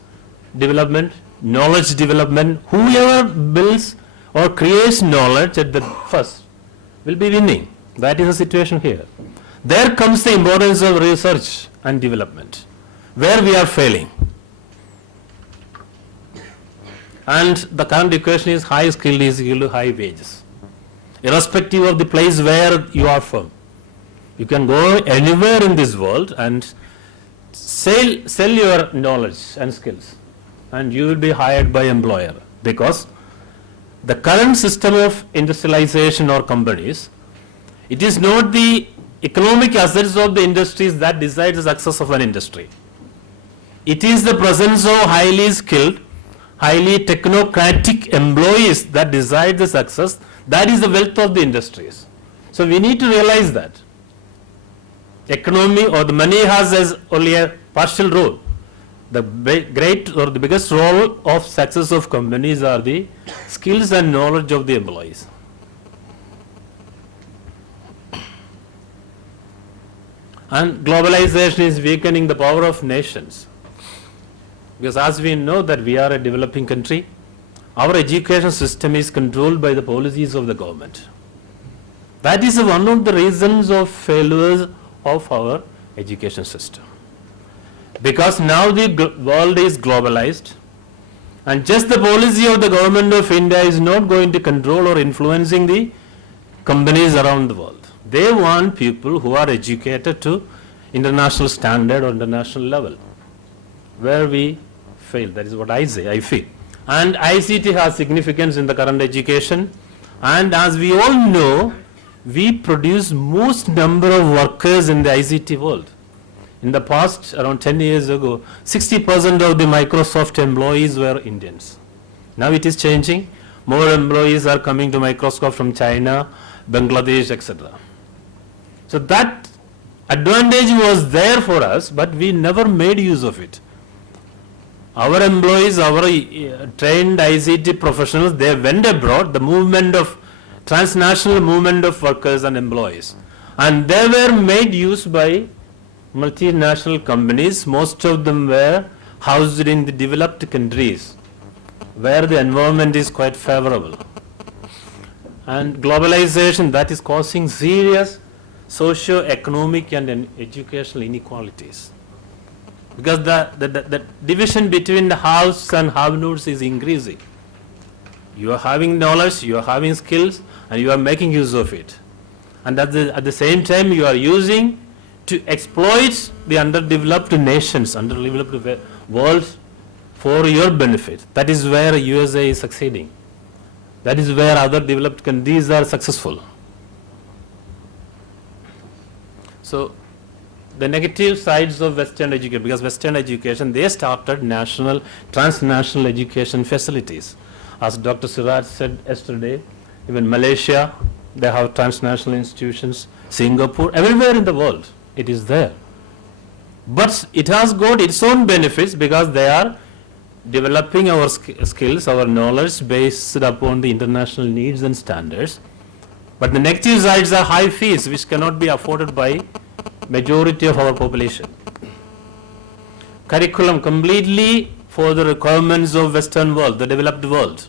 development, knowledge development. Whoever builds or creates knowledge at the first will be winning. That is the situation here. There comes the importance of research and development, where we are failing. And the current equation is high skill is equal to high wages, irrespective of the place where you are from. You can go anywhere in this world and sell your knowledge and skills, and you will be hired by employer, because the current system of industrialization or companies, it is not the economic assets of the industries that decides the success of an industry. It is the presence of highly skilled, highly technocratic employees that decide the success. That is the wealth of the industries. So we need to realize that economy or the money has only a partial role. The great or the biggest role of success of companies are the skills and knowledge of the employees. And globalization is weakening the power of nations, because as we know that we are a developing country, our education system is controlled by the policies of the government. That is one of the reasons of failures of our education system, because now the world is globalized, and just the policy of the government of India is not going to control or influencing the companies around the world. They want people who are educated to international standard or international level, where we fail. That is what I say, I feel. And ICT has significance in the current education, and as we all know, we produce most number of workers in the ICT world. In the past, around 10 years ago, 60% of the Microsoft employees were Indians. Now it is changing. More employees are coming to Microsoft from China, Bangladesh, etc. So that advantage was there for us, but we never made use of it. Our employees, our trained ICT professionals, they went abroad, the movement of transnational movement of workers and employees, and they were made use by multinational companies. Most of them were housed in the developed countries, where the environment is quite favorable. And globalization, that is causing serious socio-economic and educational inequalities, because the division between the haves and have-nots is increasing. You are having knowledge, you are having skills, and you are making use of it. And at the same time, you are using to exploit the underdeveloped nations, underdeveloped world for your benefit. That is where USA is succeeding. That is where other developed countries are successful. So the negative sides of Western education, because Western education, they started national, transnational education facilities. As Dr. Siraj said yesterday, even Malaysia, they have transnational institutions, Singapore, everywhere in the world, it is there. But it has got its own benefits because they are developing our skills, our knowledge based upon the international needs and standards. But the negative sides are high fees which cannot be afforded by majority of our population. Curriculum completely for the requirements of Western world, the developed world.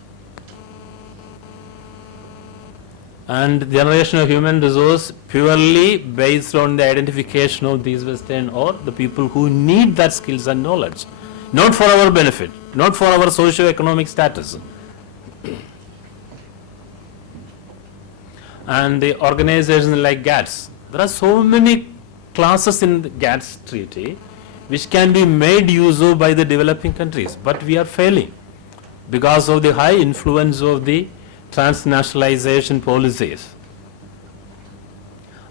And generation of human resource purely based on the identification of these Western or the people who need that skills and knowledge. Not for our benefit, not for our socio-economic status. And the organizations like GATS, there are so many classes in the GATS treaty which can be made use of by the developing countries, but we are failing because of the high influence of the transnationalization policies.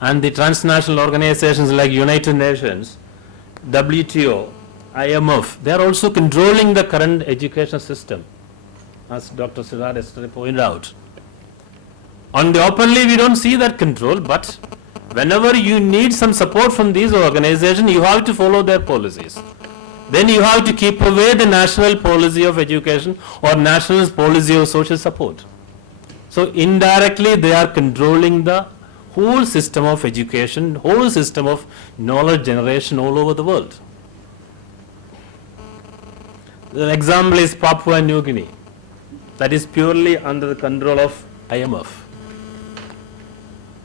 And the transnational organizations like United Nations, WTO, IMF, they are also controlling the current education system, as Dr. Siraj yesterday pointed out. On the openly, we don't see that control, but whenever you need some support from these organizations, you have to follow their policies. Then you have to keep away the national policy of education or national policy of social support. So indirectly, they are controlling the whole system of education, whole system of knowledge generation all over the world. The example is Papua New Guinea. That is purely under the control of IMF.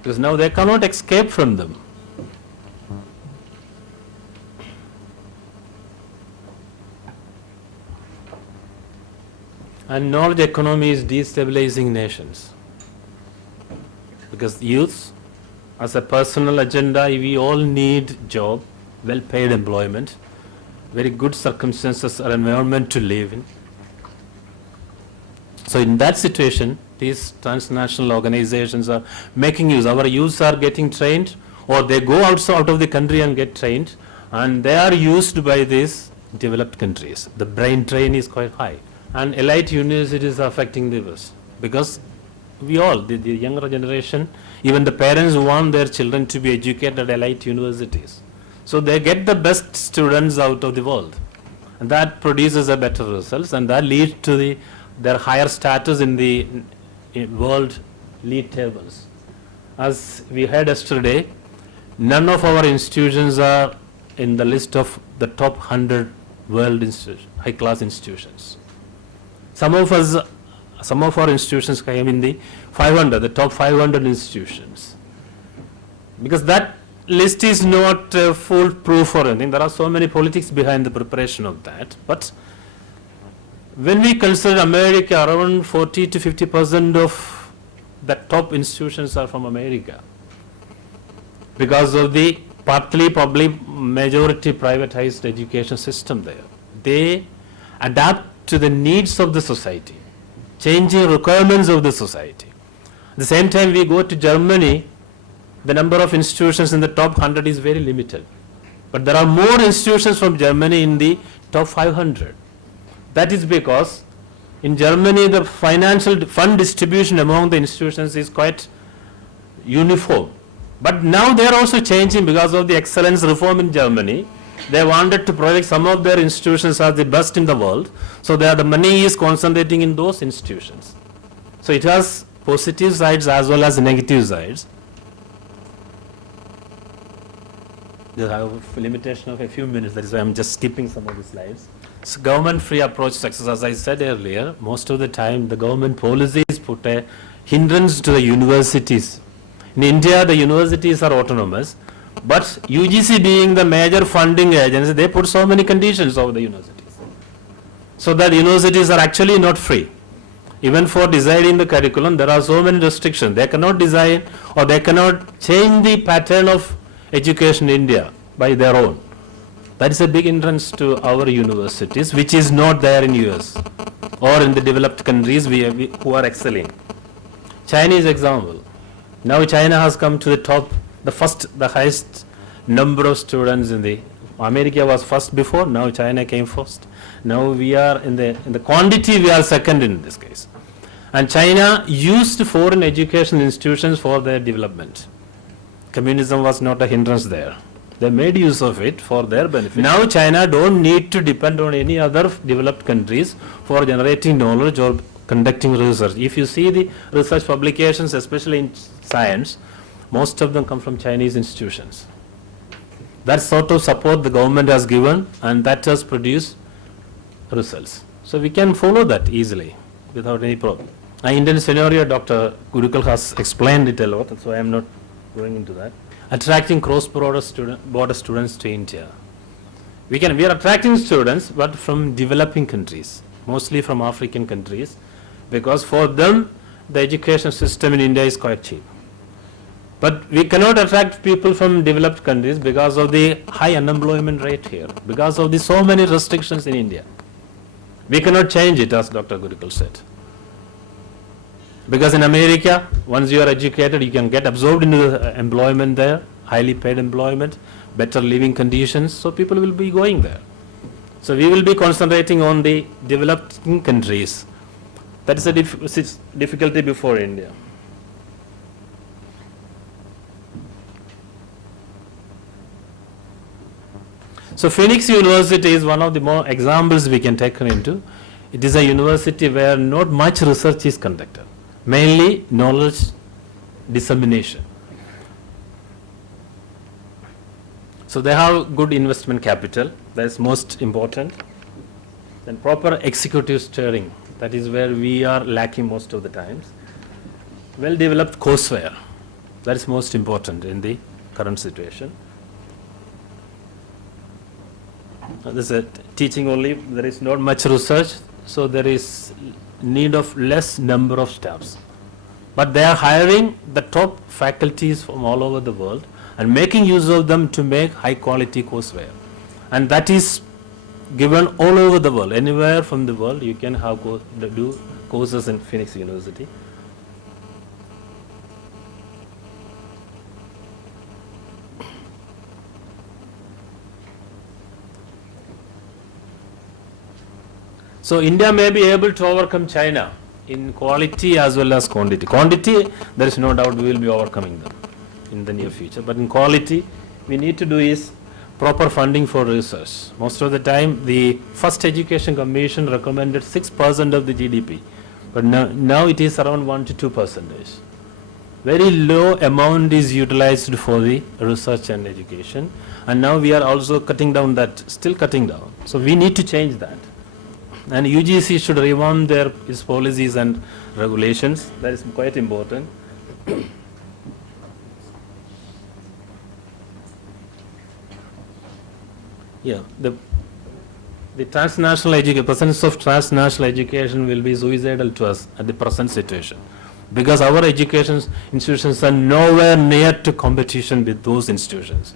Because now they cannot escape from them. And knowledge economy is destabilizing nations. Because youth, as a personal agenda, we all need job, well-paid employment, very good circumstances or environment to live in. So in that situation, these transnational organizations are making use. Our youths are getting trained, or they go out of the country and get trained, and they are used by these developed countries. The brain drain is quite high. And elite universities are affecting the West, because we all, the younger generation, even the parents want their children to be educated at elite universities. So they get the best students out of the world. And that produces a better results, and that leads to their higher status in the world league tables. As we heard yesterday, none of our institutions are in the list of the top 100 world high-class institutions. Some of our institutions came in the 500, the top 500 institutions. Because that list is not foolproof or anything. There are so many politics behind the preparation of that. But when we consider America, around 40 to 50% of the top institutions are from America. Because of the partly public, majority privatized education system there. They adapt to the needs of the society, changing requirements of the society. At the same time, we go to Germany, the number of institutions in the top 100 is very limited. But there are more institutions from Germany in the top 500. That is because in Germany, the financial fund distribution among the institutions is quite uniform. But now they are also changing because of the excellence reform in Germany. They wanted to project some of their institutions as the best in the world, so the money is concentrating in those institutions. So it has positive sides as well as negative sides. I have a limitation of a few minutes, that is why I am just skipping some of the slides. So government free approach to success, as I said earlier, most of the time the government policies put a hindrance to the universities. In India, the universities are autonomous. But UGC being the major funding agency, they put so many conditions over the universities. So that universities are actually not free. Even for deciding the curriculum, there are so many restrictions. They cannot design or they cannot change the pattern of education in India by their own. That is a big hindrance to our universities, which is not there in US or in the developed countries who are excelling. Chinese example. Now China has come to the top, the highest number of students in the, America was first before, now China came first. Now we are in the quantity, we are second in this case. And China used foreign education institutions for their development. Communism was not a hindrance there. They made use of it for their benefit. Now China don't need to depend on any other developed countries for generating knowledge or conducting research. If you see the research publications, especially in science, most of them come from Chinese institutions. That sort of support the government has given, and that has produced results. So we can follow that easily without any problem. An Indian scenario, Dr. Gurukul has explained it a lot, so I am not going into that. Attracting cross-border students to India. We are attracting students, but from developing countries, mostly from African countries, because for them the education system in India is quite cheap. But we cannot attract people from developed countries because of the high unemployment rate here, because of the so many restrictions in India. We cannot change it, as Dr. Gurukul said. Because in America, once you are educated, you can get absorbed into the employment there, highly paid employment, better living conditions, so people will be going there. So we will be concentrating on the developing countries. That is a difficulty before India. So Phoenix University is one of the more examples we can take into. It is a university where not much research is conducted, mainly knowledge dissemination. So they have good investment capital, that is most important. Then proper executive steering, that is where we are lacking most of the times. Well developed courseware, that is most important in the current situation. This is a teaching only, there is not much research, so there is need of less number of staffs. But they are hiring the top faculties from all over the world and making use of them to make high quality courseware. And that is given all over the world. Anywhere from the world you can have do courses in Phoenix University. So India may be able to overcome China in quality as well as quantity. Quantity, there is no doubt we will be overcoming them in the near future. But in quality, we need to do is proper funding for research. Most of the time, the first education commission recommended 6% of the GDP, but now it is around 1 to 2%. Very low amount is utilized for the research and education, and now we are also cutting down that, still cutting down. So we need to change that. And UGC should revamp its policies and regulations. That is quite important. Yeah, the transnational education, presence of transnational education will be suicidal to us at the present situation, because our education institutions are nowhere near to competition with those institutions.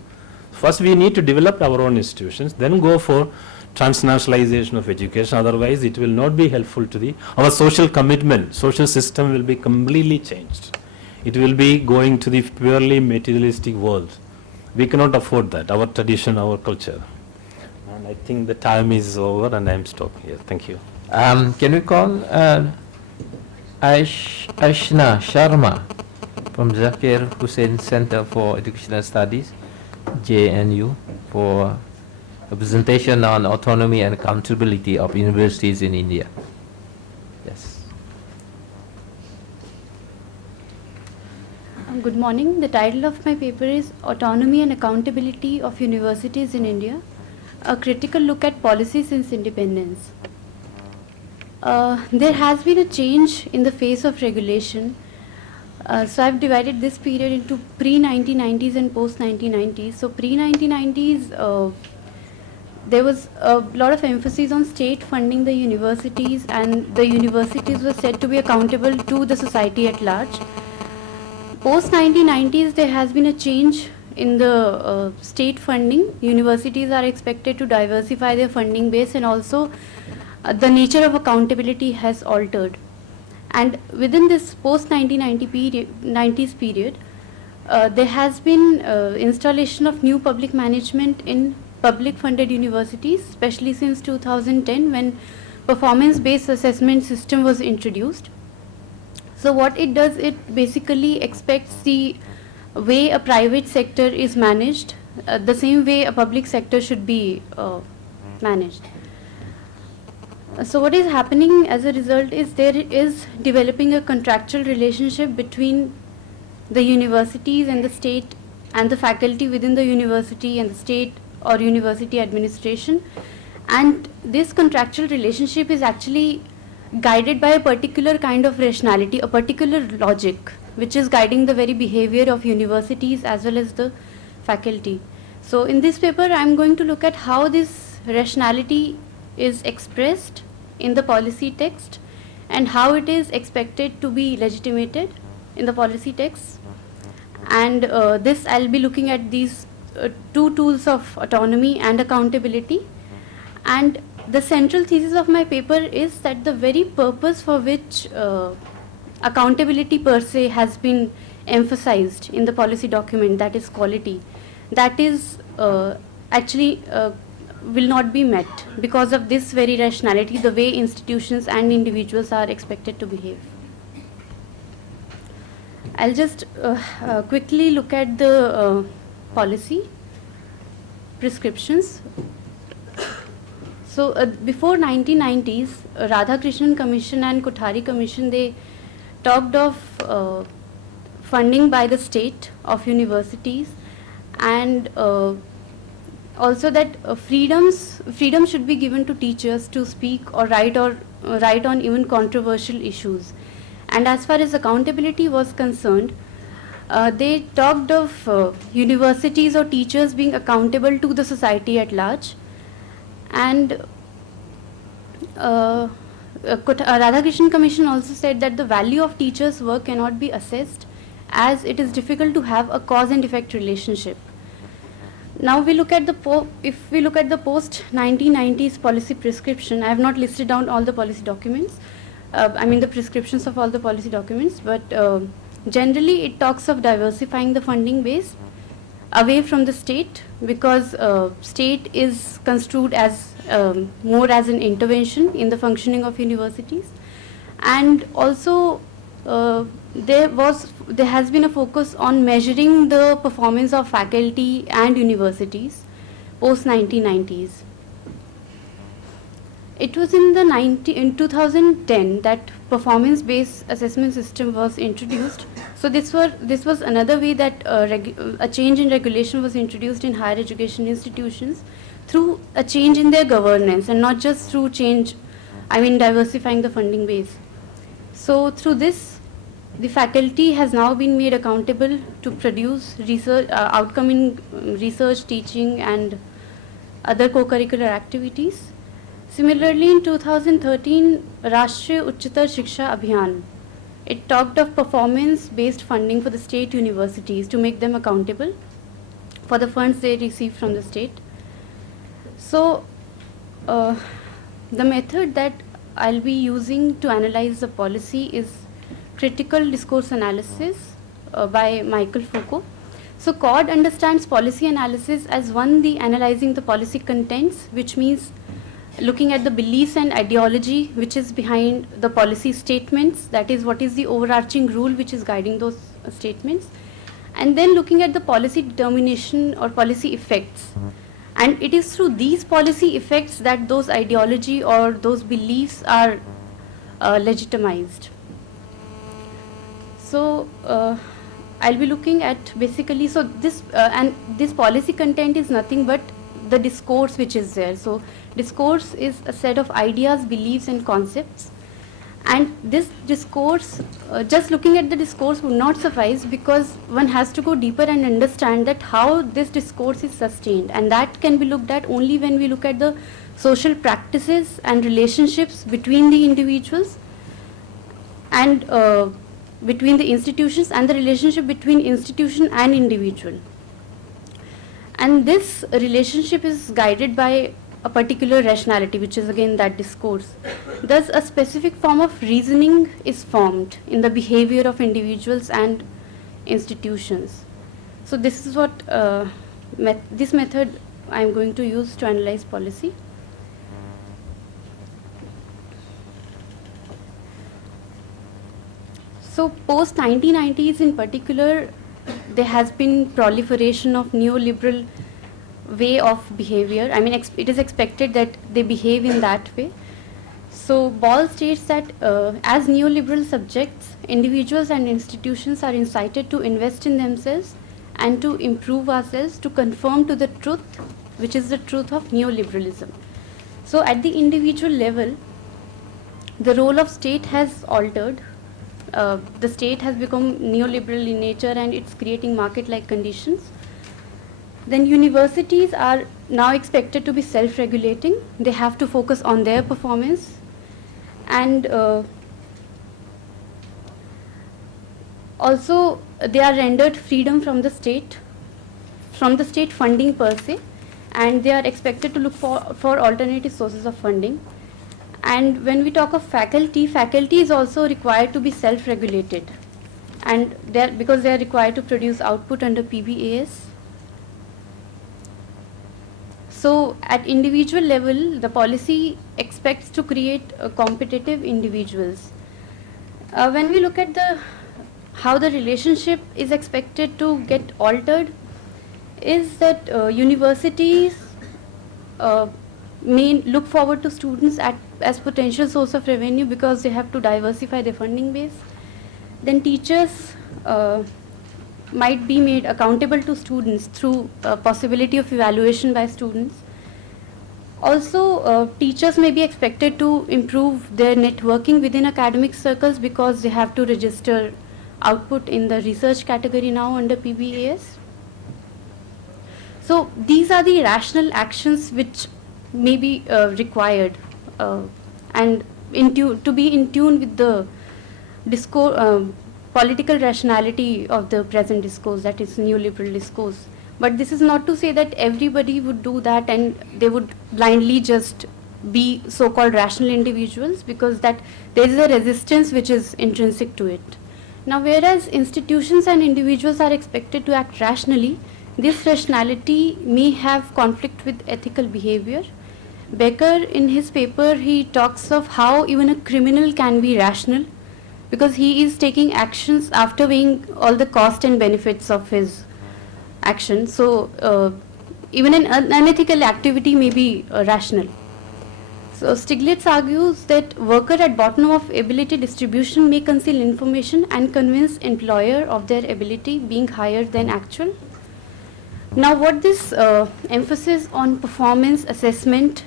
First, we need to develop our own institutions, then go for transnationalization of education. Otherwise, it will not be helpful to our social commitment. Social system will be completely changed. It will be going to the purely materialistic world. We cannot afford that, our tradition, our culture. And I think the time is over and I am stopping here. Thank you. Can we call Ashna Sharma from Zakir Hussain Center for Educational Studies, JNU, for a presentation on autonomy and accountability of universities in India. Yes. Good morning. The title of my paper is Autonomy and Accountability of Universities in India, a critical look at policy since independence. There has been a change in the face of regulation. So I've divided this period into pre-1990s and post-1990s. So pre-1990s, there was a lot of emphasis on state funding the universities, and the universities were said to be accountable to the society at large. Post-1990s, there has been a change in the state funding. Universities are expected to diversify their funding base, and also the nature of accountability has altered. And within this post-1990s period, there has been installation of new public management in public funded universities, especially since 2010 when performance based assessment system was introduced. So what it does, it basically expects the way a private sector is managed, the same way a public sector should be managed. So what is happening as a result is there is developing a contractual relationship between the universities and the state and the faculty within the university and the state or university administration, and this contractual relationship is actually guided by a particular kind of rationality, a particular logic which is guiding the very behavior of universities as well as the faculty. So in this paper I am going to look at how this rationality is expressed in the policy text and how it is expected to be legitimated in the policy text. And this I'll be looking at these two tools of autonomy and accountability. And the central thesis of my paper is that the very purpose for which accountability per se has been emphasized in the policy document, that is quality, that is actually will not be met because of this very rationality, the way institutions and individuals are expected to behave. I'll just quickly look at the policy prescriptions. So before 1990s, Radhakrishnan Commission and Kothari Commission, they talked of funding by the state of universities, and also that freedom should be given to teachers to speak or write on even controversial issues. And as far as accountability was concerned, they talked of universities or teachers being accountable to the society at large. And Radhakrishnan Commission also said that the value of teachers' work cannot be assessed as it is difficult to have a cause and effect relationship. Now we look at if we look at the post 1990s policy prescription, I have not listed down all the policy documents, I mean the prescriptions of all the policy documents, but generally it talks of diversifying the funding base away from the state, because state is construed as more as an intervention in the functioning of universities. And also there has been a focus on measuring the performance of faculty and universities post 1990s. It was in 2010 that performance-based assessment system was introduced. So this was another way that a change in regulation was introduced in higher education institutions through a change in their governance, and not just through diversifying the funding base. So through this, the faculty has now been made accountable to produce research, outcome in research, teaching, and other co-curricular activities. Similarly, in 2013, Rashtriya Uchchatar Shiksha Abhiyan, it talked of performance-based funding for the state universities to make them accountable for the funds they receive from the state. So, the method that I'll be using to analyze the policy is critical discourse analysis by Michael Foucault. So, COD understands policy analysis as the analyzing the policy contents, which means looking at the beliefs and ideology which is behind the policy statements, that is what is the overarching rule which is guiding those statements, and then looking at the policy determination or policy effects. And it is through these policy effects that those ideology or those beliefs are legitimized. So I'll be looking at basically, so this and this policy content is nothing but the discourse which is there. So discourse is a set of ideas, beliefs, and concepts. And this discourse, just looking at the discourse would not suffice, because one has to go deeper and understand that how this discourse is sustained. And that can be looked at only when we look at the social practices and relationships between the individuals and between the institutions, and the relationship between institution and individual. And this relationship is guided by a particular rationality, which is again that discourse. Thus, a specific form of reasoning is formed in the behavior of individuals and institutions. So this is what this method I am going to use to analyze policy. So post 1990s in particular, there has been proliferation of neoliberal way of behavior. I mean, it is expected that they behave in that way. So Ball states that as neoliberal subjects, individuals and institutions are incited to invest in themselves and to improve ourselves to conform to the truth, which is the truth of neoliberalism. So at the individual level, the role of state has altered. The state has become neoliberal in nature and it's creating market-like conditions. Then universities are now expected to be self-regulating. They have to focus on their performance. And also they are rendered freedom from the state funding per se, and they are expected to look for alternative sources of funding. And when we talk of faculty is also required to be self-regulated, and because they are required to produce output under PBAS. So at individual level, the policy expects to create competitive individuals. When we look at how the relationship is expected to get altered, is that universities may look forward to students as potential source of revenue because they have to diversify their funding base. Then teachers might be made accountable to students through possibility of evaluation by students. Also, teachers may be expected to improve their networking within academic circles because they have to register output in the research category now under PBAS. So these are the rational actions which may be required and to be in tune with the political rationality of the present discourse, that is neoliberal discourse. But this is not to say that everybody would do that and they would blindly just be so-called rational individuals, because that there is a resistance which is intrinsic to it. Now, whereas institutions and individuals are expected to act rationally, this rationality may have conflict with ethical behavior. Becker, in his paper, he talks of how even a criminal can be rational because he is taking actions after weighing all the cost and benefits of his action. So even an unethical activity may be rational. So Stiglitz argues that worker at bottom of ability distribution may conceal information and convince employer of their ability being higher than actual. Now what this emphasis on performance assessment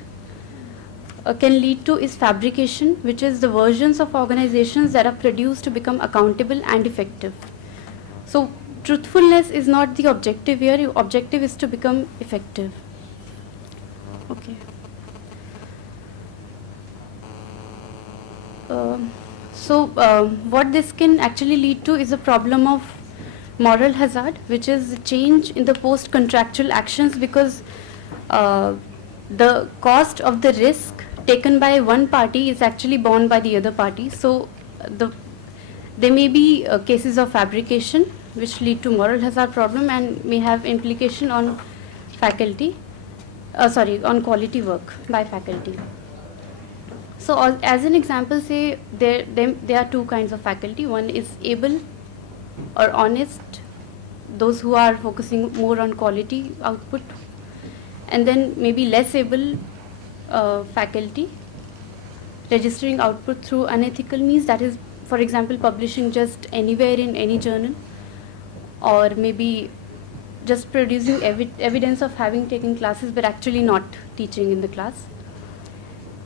can lead to is fabrication, which is the versions of organizations that are produced to become accountable and effective. So truthfulness is not the objective here, the objective is to become effective. Okay. What this can actually lead to is a problem of moral hazard, which is a change in the post-contractual actions, because the cost of the risk taken by one party is actually borne by the other party. So there may be cases of fabrication which lead to moral hazard problem and may have implication on faculty, on quality work by faculty. So as an example, say there are two kinds of faculty. One is able or honest, those who are focusing more on quality output, and then maybe less able faculty registering output through unethical means, that is, for example, publishing just anywhere in any journal, or maybe just producing evidence of having taken classes but actually not teaching in the class.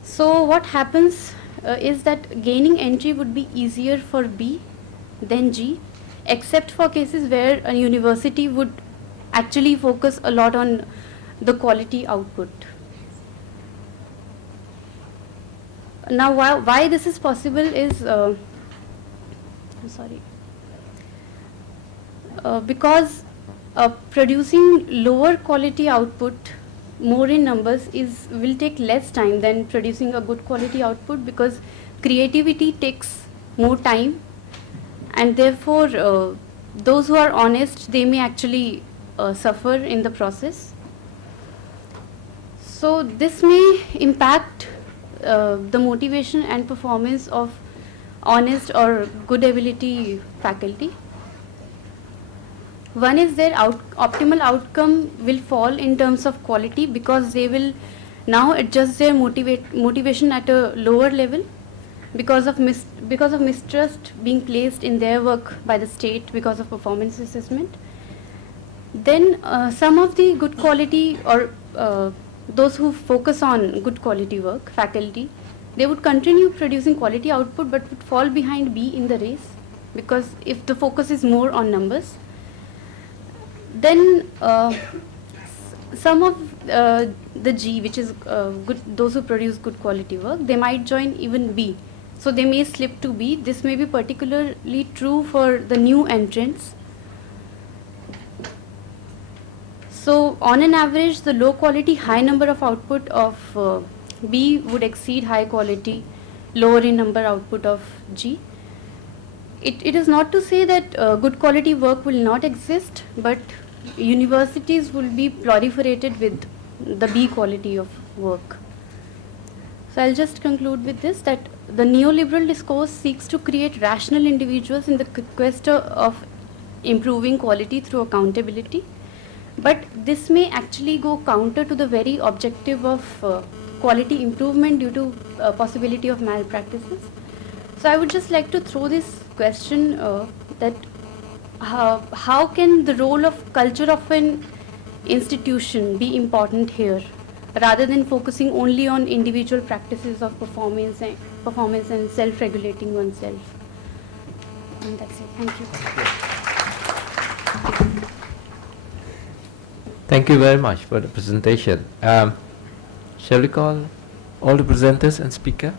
So what happens is that gaining entry would be easier for B than G, except for cases where a university would actually focus a lot on the quality output. Now why this is possible is because producing lower quality output more in numbers will take less time than producing a good quality output, because creativity takes more time, and therefore those who are honest, they may actually suffer in the process. So this may impact the motivation and performance of honest or good ability faculty. One is their optimal outcome will fall in terms of quality, because they will now adjust their motivation at a lower level because of mistrust being placed in their work by the state because of performance assessment. Then some of the good quality or those who focus on good quality work, faculty, they would continue producing quality output but would fall behind B in the race, because if the focus is more on numbers. Then some of the G, which is those who produce good quality work, they might join even B. So they may slip to B. This may be particularly true for the new entrants. So on an average, the low quality high number of output of B would exceed high quality lower in number output of G. It is not to say that good quality work will not exist, but universities will be proliferated with the B quality of work. So I'll just conclude with this, that the neoliberal discourse seeks to create rational individuals in the quest of improving quality through accountability. But this may actually go counter to the very objective of quality improvement due to possibility of malpractices. So I would just like to throw this question that how can the role of culture of an institution be important here, rather than focusing only on individual practices of performance and self-regulating oneself. And that's it. Thank you. Thank you very much for the presentation. Shall we call all the presenters and speaker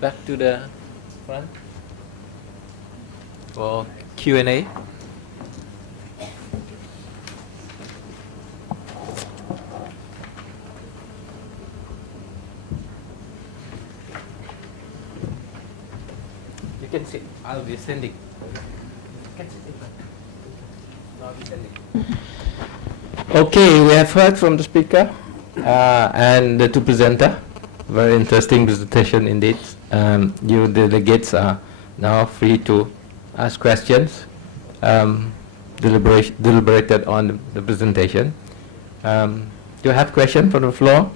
back to the front for Q&A? You can sit. I'll be sending. You can sit in front. No, I'll be sending. Okay, we have heard from the speaker and the two presenter. Very interesting presentation indeed. You delegates are now free to ask questions, deliberated on the presentation. Do you have questions from the floor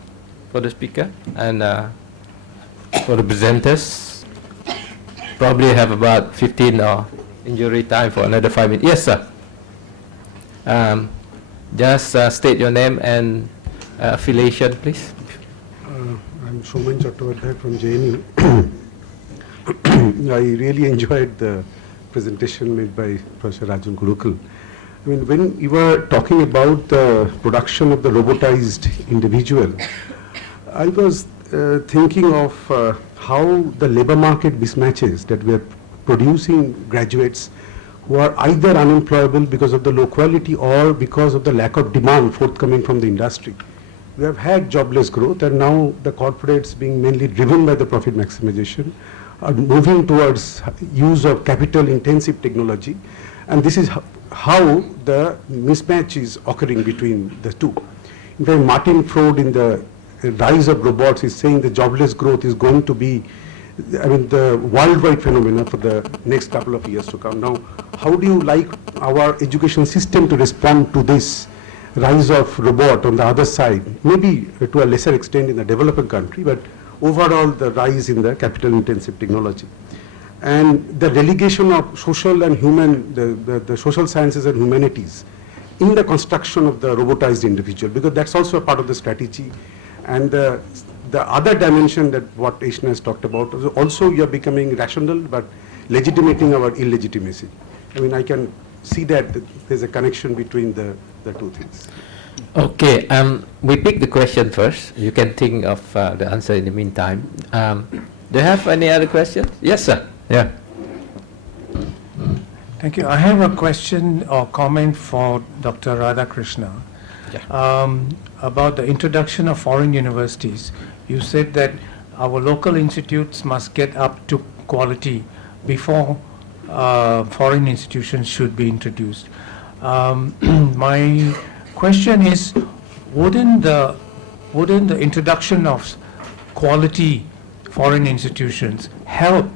for the speaker and for the presenters? Probably have about 15 or injury time for another 5 minutes. Yes, sir. Just state your name and affiliation, please. I'm Shoman Chattopadhyay from JNU. I really enjoyed the presentation made by Professor Rajan Gurukul. I mean, when you were talking about the production of the robotized individual, I was thinking of how the labor market mismatches that we are producing graduates who are either unemployable because of the low quality or because of the lack of demand forthcoming from the industry. We have had jobless growth, and now the corporates, being mainly driven by the profit maximization, are moving towards use of capital intensive technology, and this is how the mismatch is occurring between the two. In fact, Martin Freud in the Rise of Robots is saying the jobless growth is going to be, I mean, the worldwide phenomena for the next couple of years to come. Now, how do you like our education system to respond to this rise of robot on the other side? Maybe to a lesser extent in the developing country, but overall the rise in the capital intensive technology. And the relegation of social and human, the social sciences and humanities in the construction of the robotized individual, because that's also a part of the strategy. And the other dimension that what Ishna has talked about, also you are becoming rational but legitimating our illegitimacy. I mean, I can see that there's a connection between the two things. Okay, we pick the question first. You can think of the answer in the meantime. Do you have any other questions? Yes, sir. Yeah. Thank you. I have a question or comment for Dr. Radhakrishna. About the introduction of foreign universities. You said that our local institutes must get up to quality before foreign institutions should be introduced. My question is, wouldn't the introduction of quality foreign institutions help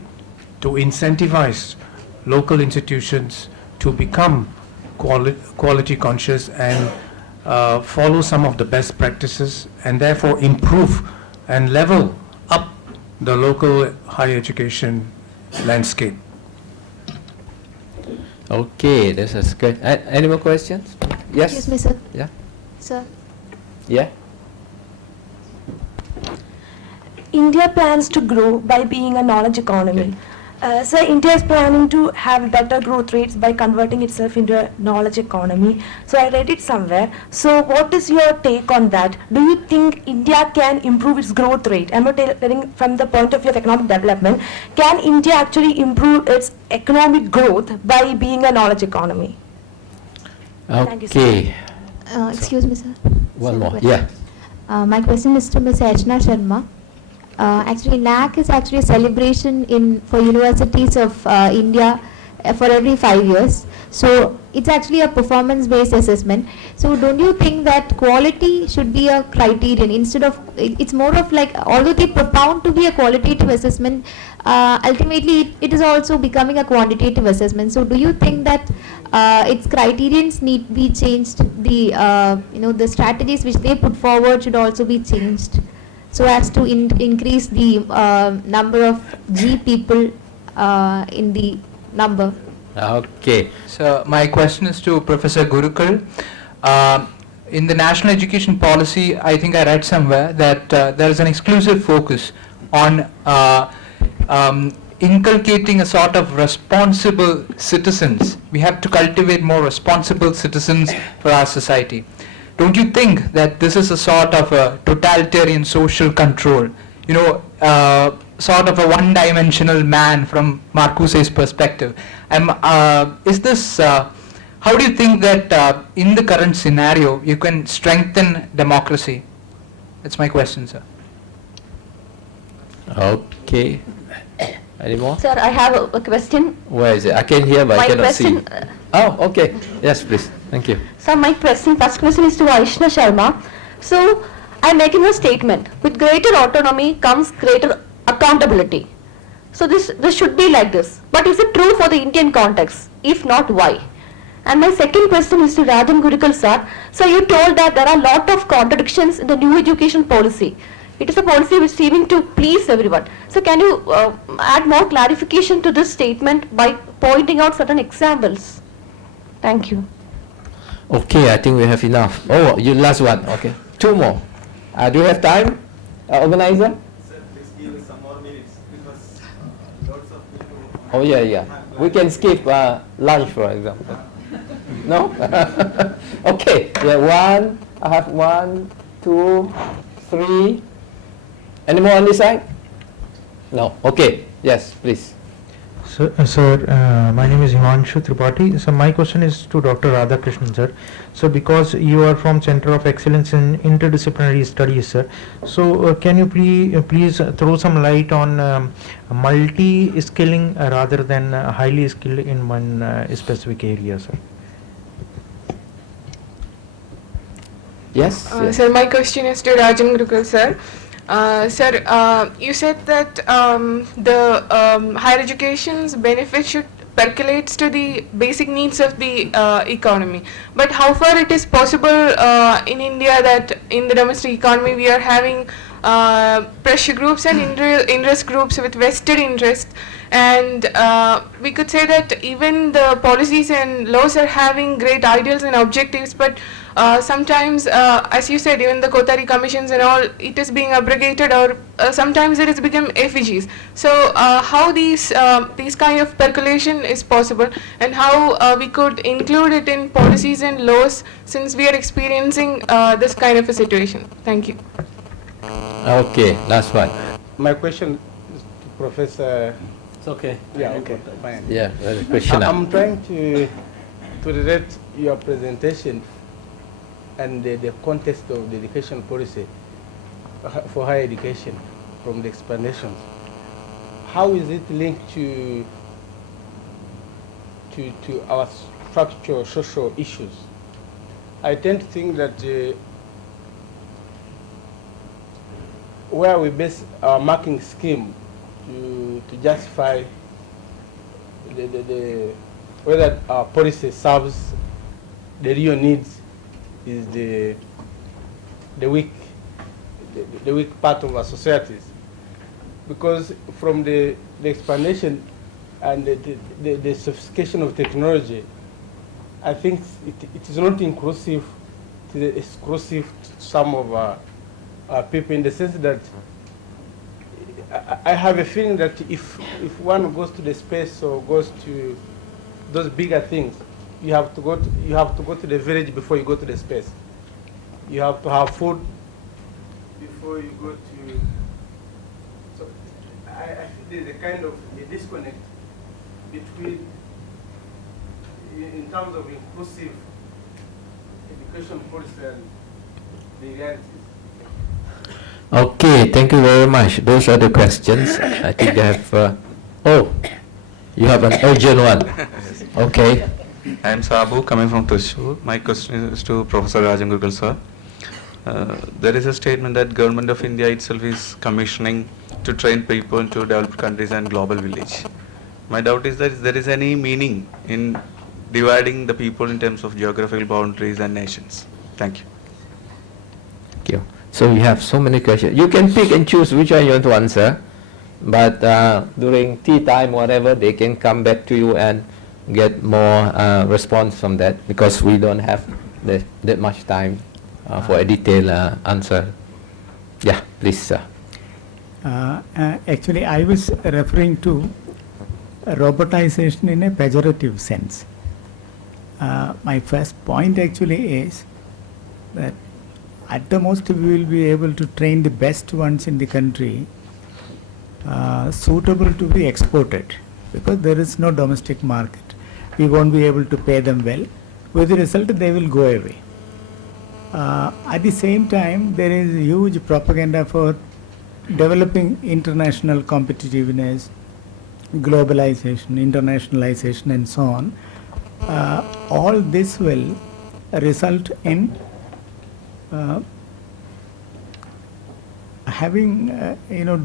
to incentivize local institutions to become quality conscious and follow some of the best practices, and therefore improve and level up the local higher education landscape? Okay, this is good. Any more questions? Yes? Excuse me, sir. Yeah? Sir, Yeah? India plans to grow by being a knowledge economy. So India is planning to have better growth rates by converting itself into a knowledge economy. So I read it somewhere. So what is your take on that? Do you think India can improve its growth rate? I'm not telling from the point of view of economic development. Can India actually improve its economic growth by being a knowledge economy? Thank you, sir. Okay. Excuse me, sir. One Sir, more. question. Yeah. My question is to Ms. Archana Sharma. Actually, NAC is actually a celebration for universities of India for every 5 years. So it's actually a performance-based assessment. So don't you think that quality should be a criterion instead of, it's more of like, although they propound to be a qualitative assessment, ultimately it is also becoming a quantitative assessment. So do you think that its criterions need to be changed? The strategies which they put forward should also be changed, so as to increase the number of G people in the number. Okay. So my question is to Professor Gurukul. In the national education policy, I think I read somewhere that there is an exclusive focus on inculcating a sort of responsible citizens. We have to cultivate more responsible citizens for our society. Don't you think that this is a sort of a totalitarian social control? Sort of a one-dimensional man from Marcuse's perspective. Is this? How do you think that in the current scenario you can strengthen democracy? That's my question, sir. Okay. Any more? Sir, I have a question. Where is it? I can hear, but I cannot see. Oh, okay. Yes, please. Thank you. So my first question is to Aishna Sharma. So I'm making a statement. With greater autonomy comes greater accountability. So this should be like this. But is it true for the Indian context? If not, why? And my second question is to Rajan Gurukul sir. So you told that there are a lot of contradictions in the new education policy. It is a policy which is seeming to please everyone. So can you add more clarification to this statement by pointing out certain examples? Thank you. Okay, I think we have enough. Oh, you last one. Okay. Two more. Do you have time, organizer? Sir, please give some more minutes because lots of people. Oh, yeah. We can skip lunch, for example. No? Okay. Yeah, one. I have 1, 2, 3. Any more on this side? No. Okay. Yes, please. Sir, my name is Himanshu Tripathi. So my question is to Dr. Radhakrishnan, sir. So because you are from Center of Excellence in Interdisciplinary Studies, sir. So can you please throw some light on multi-skilling rather than highly skilled in one specific area, sir? Yes. Sir, my question is to Rajan Gurukul, sir. Sir, you said that the higher education's benefit should percolate to the basic needs of the economy. But how far it is possible in India that in the domestic economy we are having pressure groups and interest groups with vested interest, and we could say that even the policies and laws are having great ideals and objectives, but sometimes, as you said, even the Kothari commissions and all, it is being abrogated, or sometimes it has become effigies. So how these kind of percolation is possible, and how we could include it in policies and laws, since we are experiencing this kind of a situation. Thank you. Okay, last one. My question is to Professor. It's okay. Yeah, okay, fine. Yeah, question. I'm trying to relate your presentation and the context of the education policy for higher education from the explanations. How is it linked to to our structural social issues. I tend to think that where we base our marking scheme to justify whether our policy serves the real needs is the weak part of our societies. Because from the explanation and the sophistication of technology, I think it is not inclusive, it is exclusive to some of our people, in the sense that I have a feeling that if one goes to the space or goes to those bigger things, you have to go to the village before you go to the space. You have to have food before you go to. So I feel there's a kind of a disconnect between, in terms of inclusive education policy and the realities. Okay, thank you very much. Those are the questions. I think they have. Oh, you have an urgent one. Okay. I am Sabu, coming from Thrissur. My question is to Professor Rajan Gurukul, sir. There is a statement that Government of India itself is commissioning to train people into developed countries and global village. My doubt is that if there is any meaning in dividing the people in terms of geographical boundaries and nations. Thank you. Thank you. So you have so many questions. You can pick and choose which one you want to answer, but during tea time, whatever, they can come back to you and get more response from that, because we don't have that much time for a detailed answer. Yeah, please, sir. Actually, I was referring to robotization in a pejorative sense. My first point actually is that at the most we will be able to train the best ones in the country suitable to be exported, because there is no domestic market. We won't be able to pay them well. With the result, they will go away. At the same time, there is huge propaganda for developing international competitiveness, globalization, internationalization, and so on. All this will result in having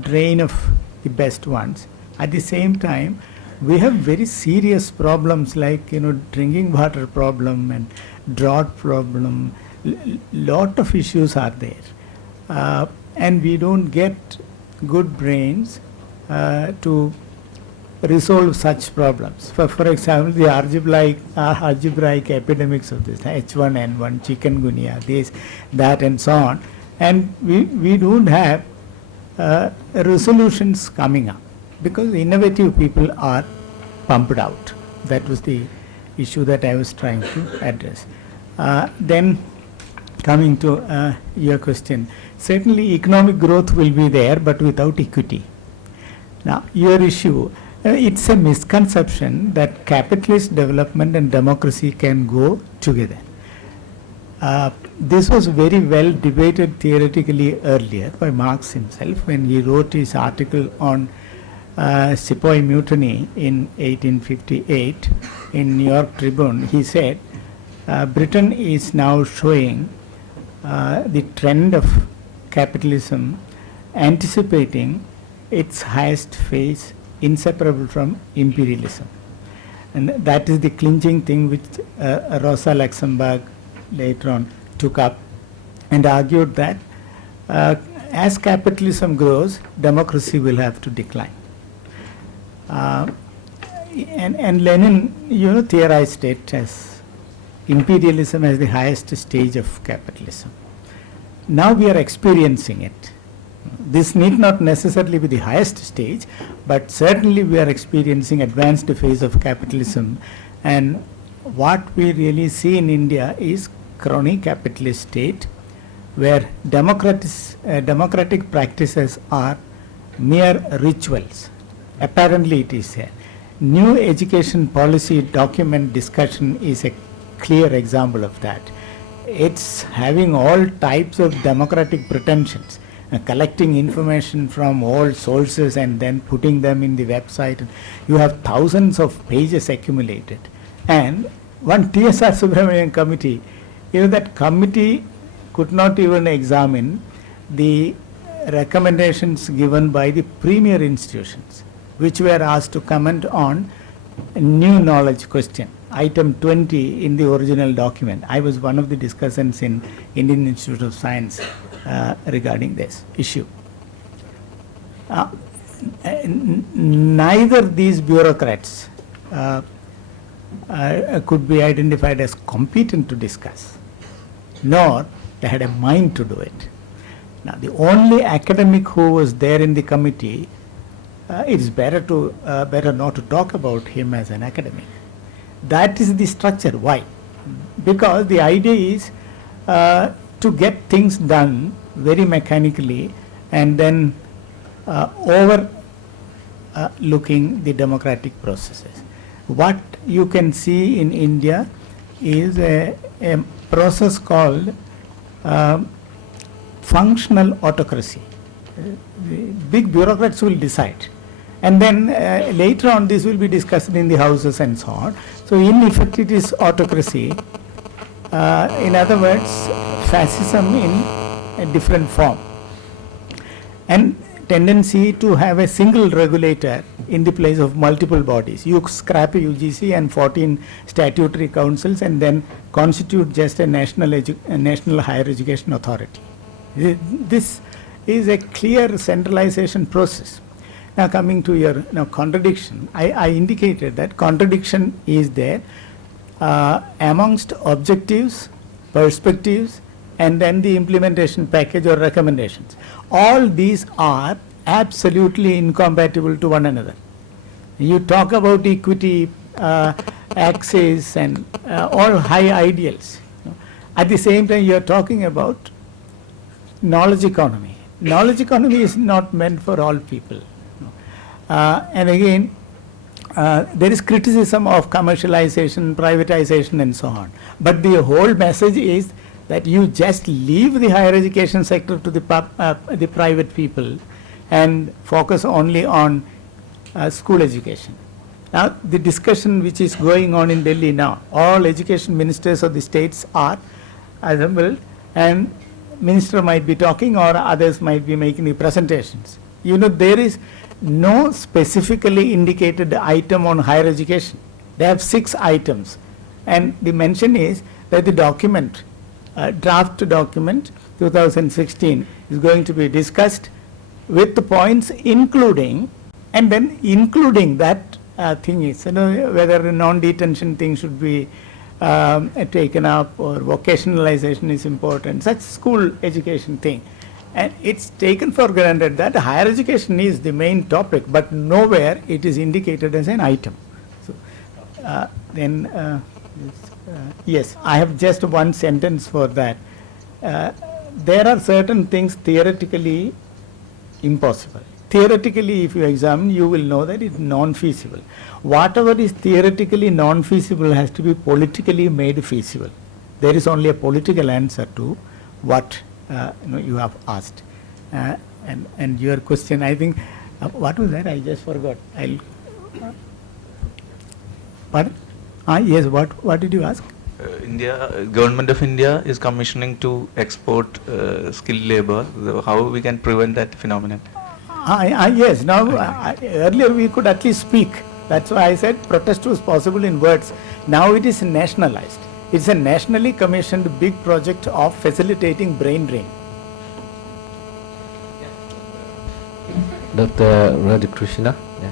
drain of the best ones. At the same time, we have very serious problems like drinking water problem and drought problem. Lot of issues are there, and we don't get good brains to resolve such problems. For example, the algebraic epidemics of this H1N1, chikungunya, this, that, and so on, and we don't have resolutions coming up, because innovative people are pumped out. That was the issue that I was trying to address. Then coming to your question, certainly economic growth will be there, but without equity. Now, your issue, it's a misconception that capitalist development and democracy can go together. This was very well debated theoretically earlier by Marx himself when he wrote his article on Sepoy Mutiny in 1858 in New York Tribune. He said, Britain is now showing the trend of capitalism, anticipating its highest phase, inseparable from imperialism. And that is the clinching thing which Rosa Luxemburg later on took up and argued that as capitalism grows, democracy will have to decline. And Lenin, theorized it as imperialism as the highest stage of capitalism. Now we are experiencing it. This need not necessarily be the highest stage, but certainly we are experiencing advanced phase of capitalism. And what we really see in India is crony capitalist state, where democratic practices are mere rituals. Apparently it is a new education policy document discussion is a clear example of that. It's having all types of democratic pretensions, collecting information from all sources and then putting them in the website. You have thousands of pages accumulated. And one TSR Subramanian committee, that committee could not even examine the recommendations given by the premier institutions, which were asked to comment on a new knowledge question, item 20 in the original document. I was one of the discussants in Indian Institute of Science regarding this issue. Neither these bureaucrats could be identified as competent to discuss, nor they had a mind to do it. Now, the only academic who was there in the committee, it's better not to talk about him as an academic. That is the structure. Why? Because the idea is to get things done very mechanically and then overlooking the democratic processes. What you can see in India is a process called functional autocracy. The big bureaucrats will decide, and then later on this will be discussed in the houses and so on. So in effect it is autocracy. In other words, fascism in a different form, and tendency to have a single regulator in the place of multiple bodies. You scrap a UGC and 14 statutory councils and then constitute just a national higher education authority. This is a clear centralization process. Now coming to your contradiction, I indicated that contradiction is there amongst objectives, perspectives, and then the implementation package or recommendations. All these are absolutely incompatible to one another. You talk about equity, access, and all high ideals. At the same time, you are talking about knowledge economy. Knowledge economy is not meant for all people. And again, there is criticism of commercialization, privatization, and so on. But the whole message is that you just leave the higher education sector to the private people and focus only on school education. Now, the discussion which is going on in Delhi now, all education ministers of the states are assembled, and minister might be talking or others might be making the presentations. There is no specifically indicated item on higher education. They have 6 items, and the mention is that the document, draft document 2016 is going to be discussed with the points including, and then including that thing is, whether a non-detention thing should be taken up or vocationalization is important, such school education thing. And it's taken for granted that higher education is the main topic, but nowhere it is indicated as an item. So, yes, I have just one sentence for that. There are certain things theoretically impossible. Theoretically, if you examine, you will know that it's non-feasible. Whatever is theoretically non-feasible has to be politically made feasible. There is only a political answer to what you have asked. And your question, I think, what was that? I just forgot. Pardon? Yes, what did you ask? Government of India is commissioning to export skilled labor. How we can prevent that phenomenon? Yes, now earlier we could at least speak. That's why I said protest was possible in words. Now it is nationalized. It's a nationally commissioned big project of facilitating brain drain. Dr. Radhakrishna. Yeah.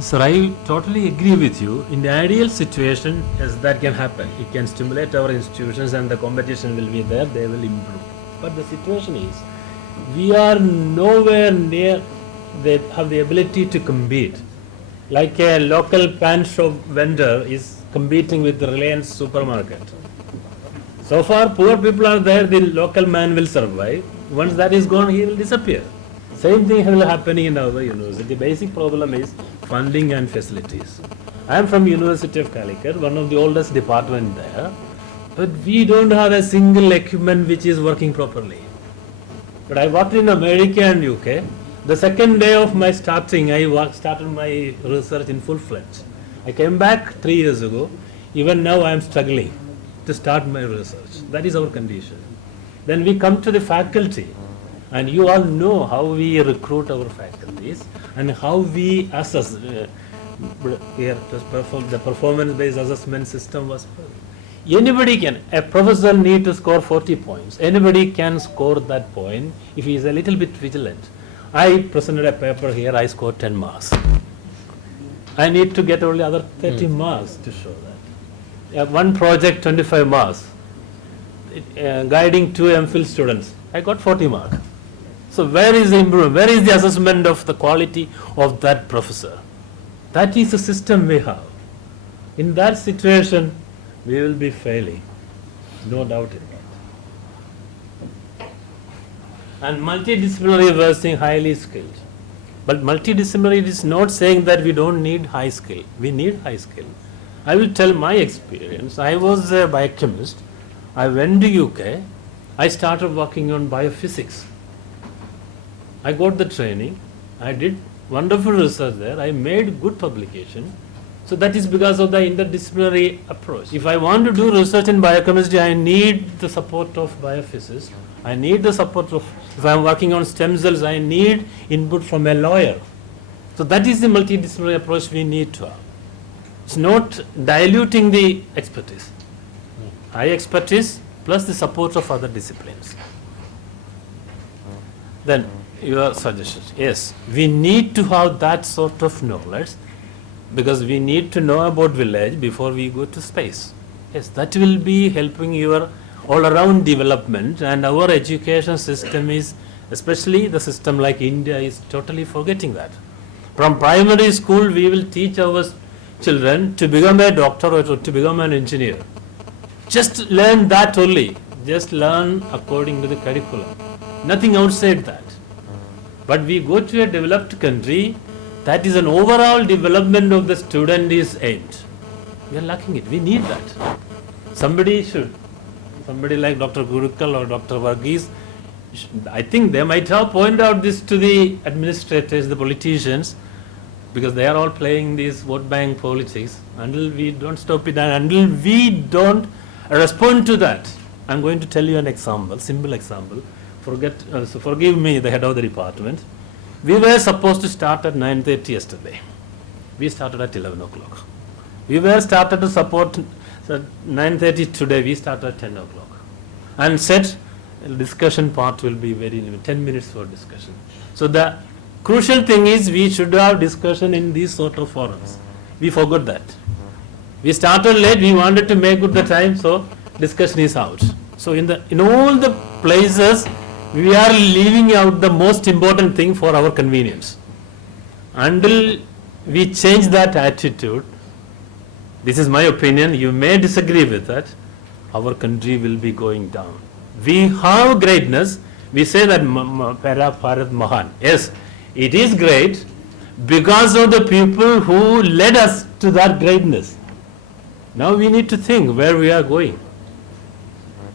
Sir, I totally agree with you. In the ideal situation, yes, that can happen. It can stimulate our institutions and the competition will be there, they will improve. But the situation is, we are nowhere near they have the ability to compete. Like a local pan shop vendor is competing with the Reliance supermarket. So far, poor people are there, the local man will survive. Once that is gone, he will disappear. Same thing will happen in our university. The basic problem is funding and facilities. I am from University of Calicut, one of the oldest department there. but we don't have a single equipment which is working properly. But I worked in America and UK. The second day of my starting, started my research in full-fledged. I came back 3 years ago. Even now I am struggling to start my research. That is our condition. Then we come to the faculty, and you all know how we recruit our faculties and how we assess. Here, the performance-based assessment system was. Anybody can, a professor need to score 40 points. Anybody can score that point if he is a little bit vigilant. I presented a paper here, I scored 10 marks. I need to get only other 30 marks to show that. One project, 25 marks. Guiding 2 MPhil students, I got 40 marks. So where is the improvement? Where is the assessment of the quality of that professor? That is the system we have. In that situation, we will be failing, no doubt in that. And multidisciplinary versing highly skilled. But multidisciplinary is not saying that we don't need high skill. We need high skill. I will tell my experience. I was a biochemist. I went to UK. I started working on biophysics. I got the training. I did wonderful research there. I made good publication. So that is because of the interdisciplinary approach. If I want to do research in biochemistry, I need the support of biophysicists. I need the support of, if I am working on stem cells, I need input from a lawyer. So that is the multidisciplinary approach we need to have. It's not diluting the expertise. High expertise plus the support of other disciplines. Then your suggestions. Yes, we need to have that sort of knowledge because we need to know about village before we go to space. Yes, that will be helping your all-around development, and our education system is, especially the system like India, is totally forgetting that. From primary school, we will teach our children to become a doctor or to become an engineer. Just learn that only. Just learn according to the curriculum. Nothing outside that. But we go to a developed country, that is an overall development of the student is aimed. We are lacking it. We need that. Somebody like Dr. Gurukul or Dr. Varghese, I think they might have pointed out this to the administrators, the politicians, because they are all playing this vote bank politics. Until we don't stop it and until we don't respond to that. I'm going to tell you an example, simple example. Forgive me, the head of the department. We were supposed to start at 9:30 yesterday. We started at 11 o'clock. We were started to support 9:30 today. We started at 10 o'clock. And said discussion part will be very limited, 10 minutes for discussion. So the crucial thing is we should have discussion in these sort of forums. We forgot that. We started late, we wanted to make good the time, so discussion is out. So in all the places, we are leaving out the most important thing for our convenience. Until we change that attitude, this is my opinion, you may disagree with that, our country will be going down. We have greatness, we say that Para Bharat Mahan. Yes, it is great because of the people who led us to that greatness. Now we need to think where we are going.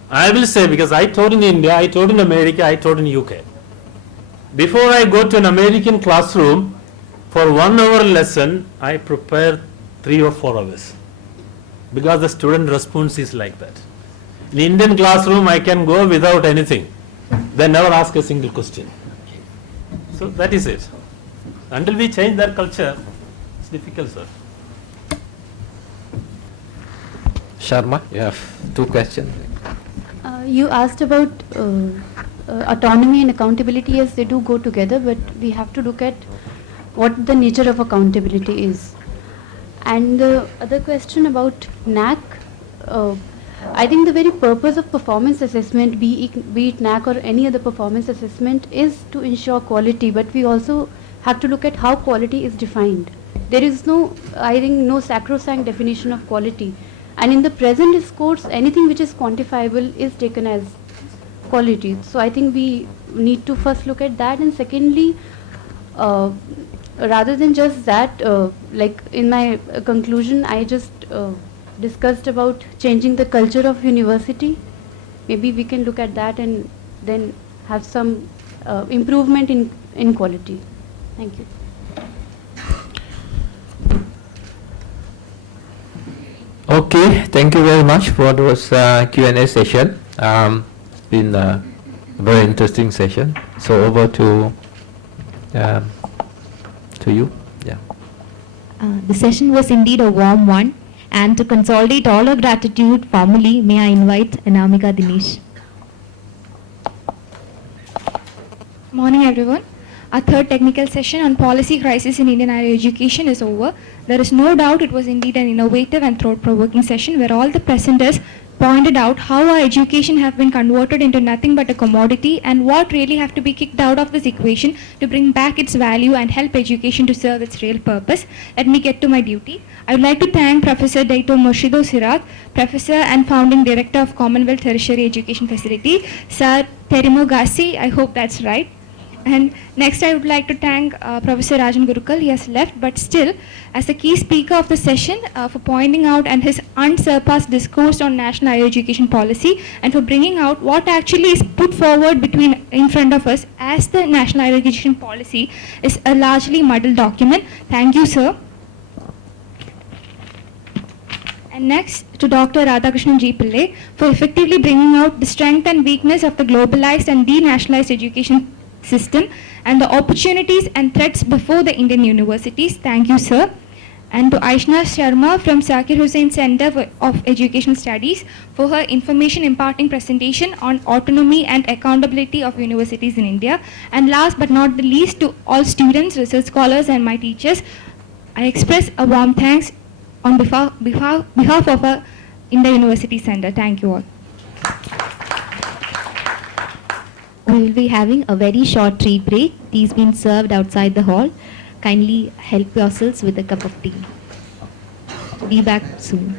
I will say, because I taught in India, I taught in America, I taught in UK. Before I go to an American classroom, for 1 hour lesson, I prepare 3 or 4 hours. Because the student response is like that. In Indian classroom, I can go without anything. They never ask a single question. So that is it. Until we change that culture, it's difficult, sir. Sharma, you have 2 questions. You asked about autonomy and accountability. Yes, they do go together, but we have to look at what the nature of accountability is. And the other question about NAC, I think the very purpose of performance assessment, be it NAC or any other performance assessment, is to ensure quality, but we also have to look at how quality is defined. There is no, I think, no sacrosanct definition of quality. And in the present discourse, anything which is quantifiable is taken as quality. So I think we need to first look at that, and secondly, rather than just that, like in my conclusion, I just discussed about changing the culture of university. Maybe we can look at that and then have some improvement in quality. Thank you. Okay, thank you very much for those Q&A session. Been a very interesting session. So over to you. Yeah. The session was indeed a warm one, and to consolidate all our gratitude formally, may I invite Anamika Dinesh. Morning everyone. Our third technical session on policy crisis in Indian higher education is over. There is no doubt it was indeed an innovative and thought-provoking session where all the presenters pointed out how our education have been converted into nothing but a commodity and what really have to be kicked out of this equation to bring back its value and help education to serve its real purpose. Let me get to my duty. I would like to thank Professor Dr. Morshido Sirat, Professor and Founding Director of Commonwealth Tertiary Education Facility, Sir Terimo Gassi, I hope that's right. And next I would like to thank Professor Rajan Gurukul. He has left, but still, as the key speaker of the session, for pointing out and his unsurpassed discourse on national higher education policy and for bringing out what actually is put forward in front of us as the national higher education policy is a largely muddled document. Thank you, sir. And next to Dr. Radhakrishnan G. Pillai for effectively bringing out the strength and weakness of the globalized and denationalized education system and the opportunities and threats before the Indian universities. Thank you, sir. And to Aishna Sharma from Zakir Hussain Center of Educational Studies for her information imparting presentation on autonomy and accountability of universities in India. And last but not the least, to all students, research scholars and my teachers, I express a warm thanks on behalf of our India University Center. Thank you all. We will be having a very short tea break. Tea is being served outside the hall. Kindly help yourselves with a cup of tea. Be back soon.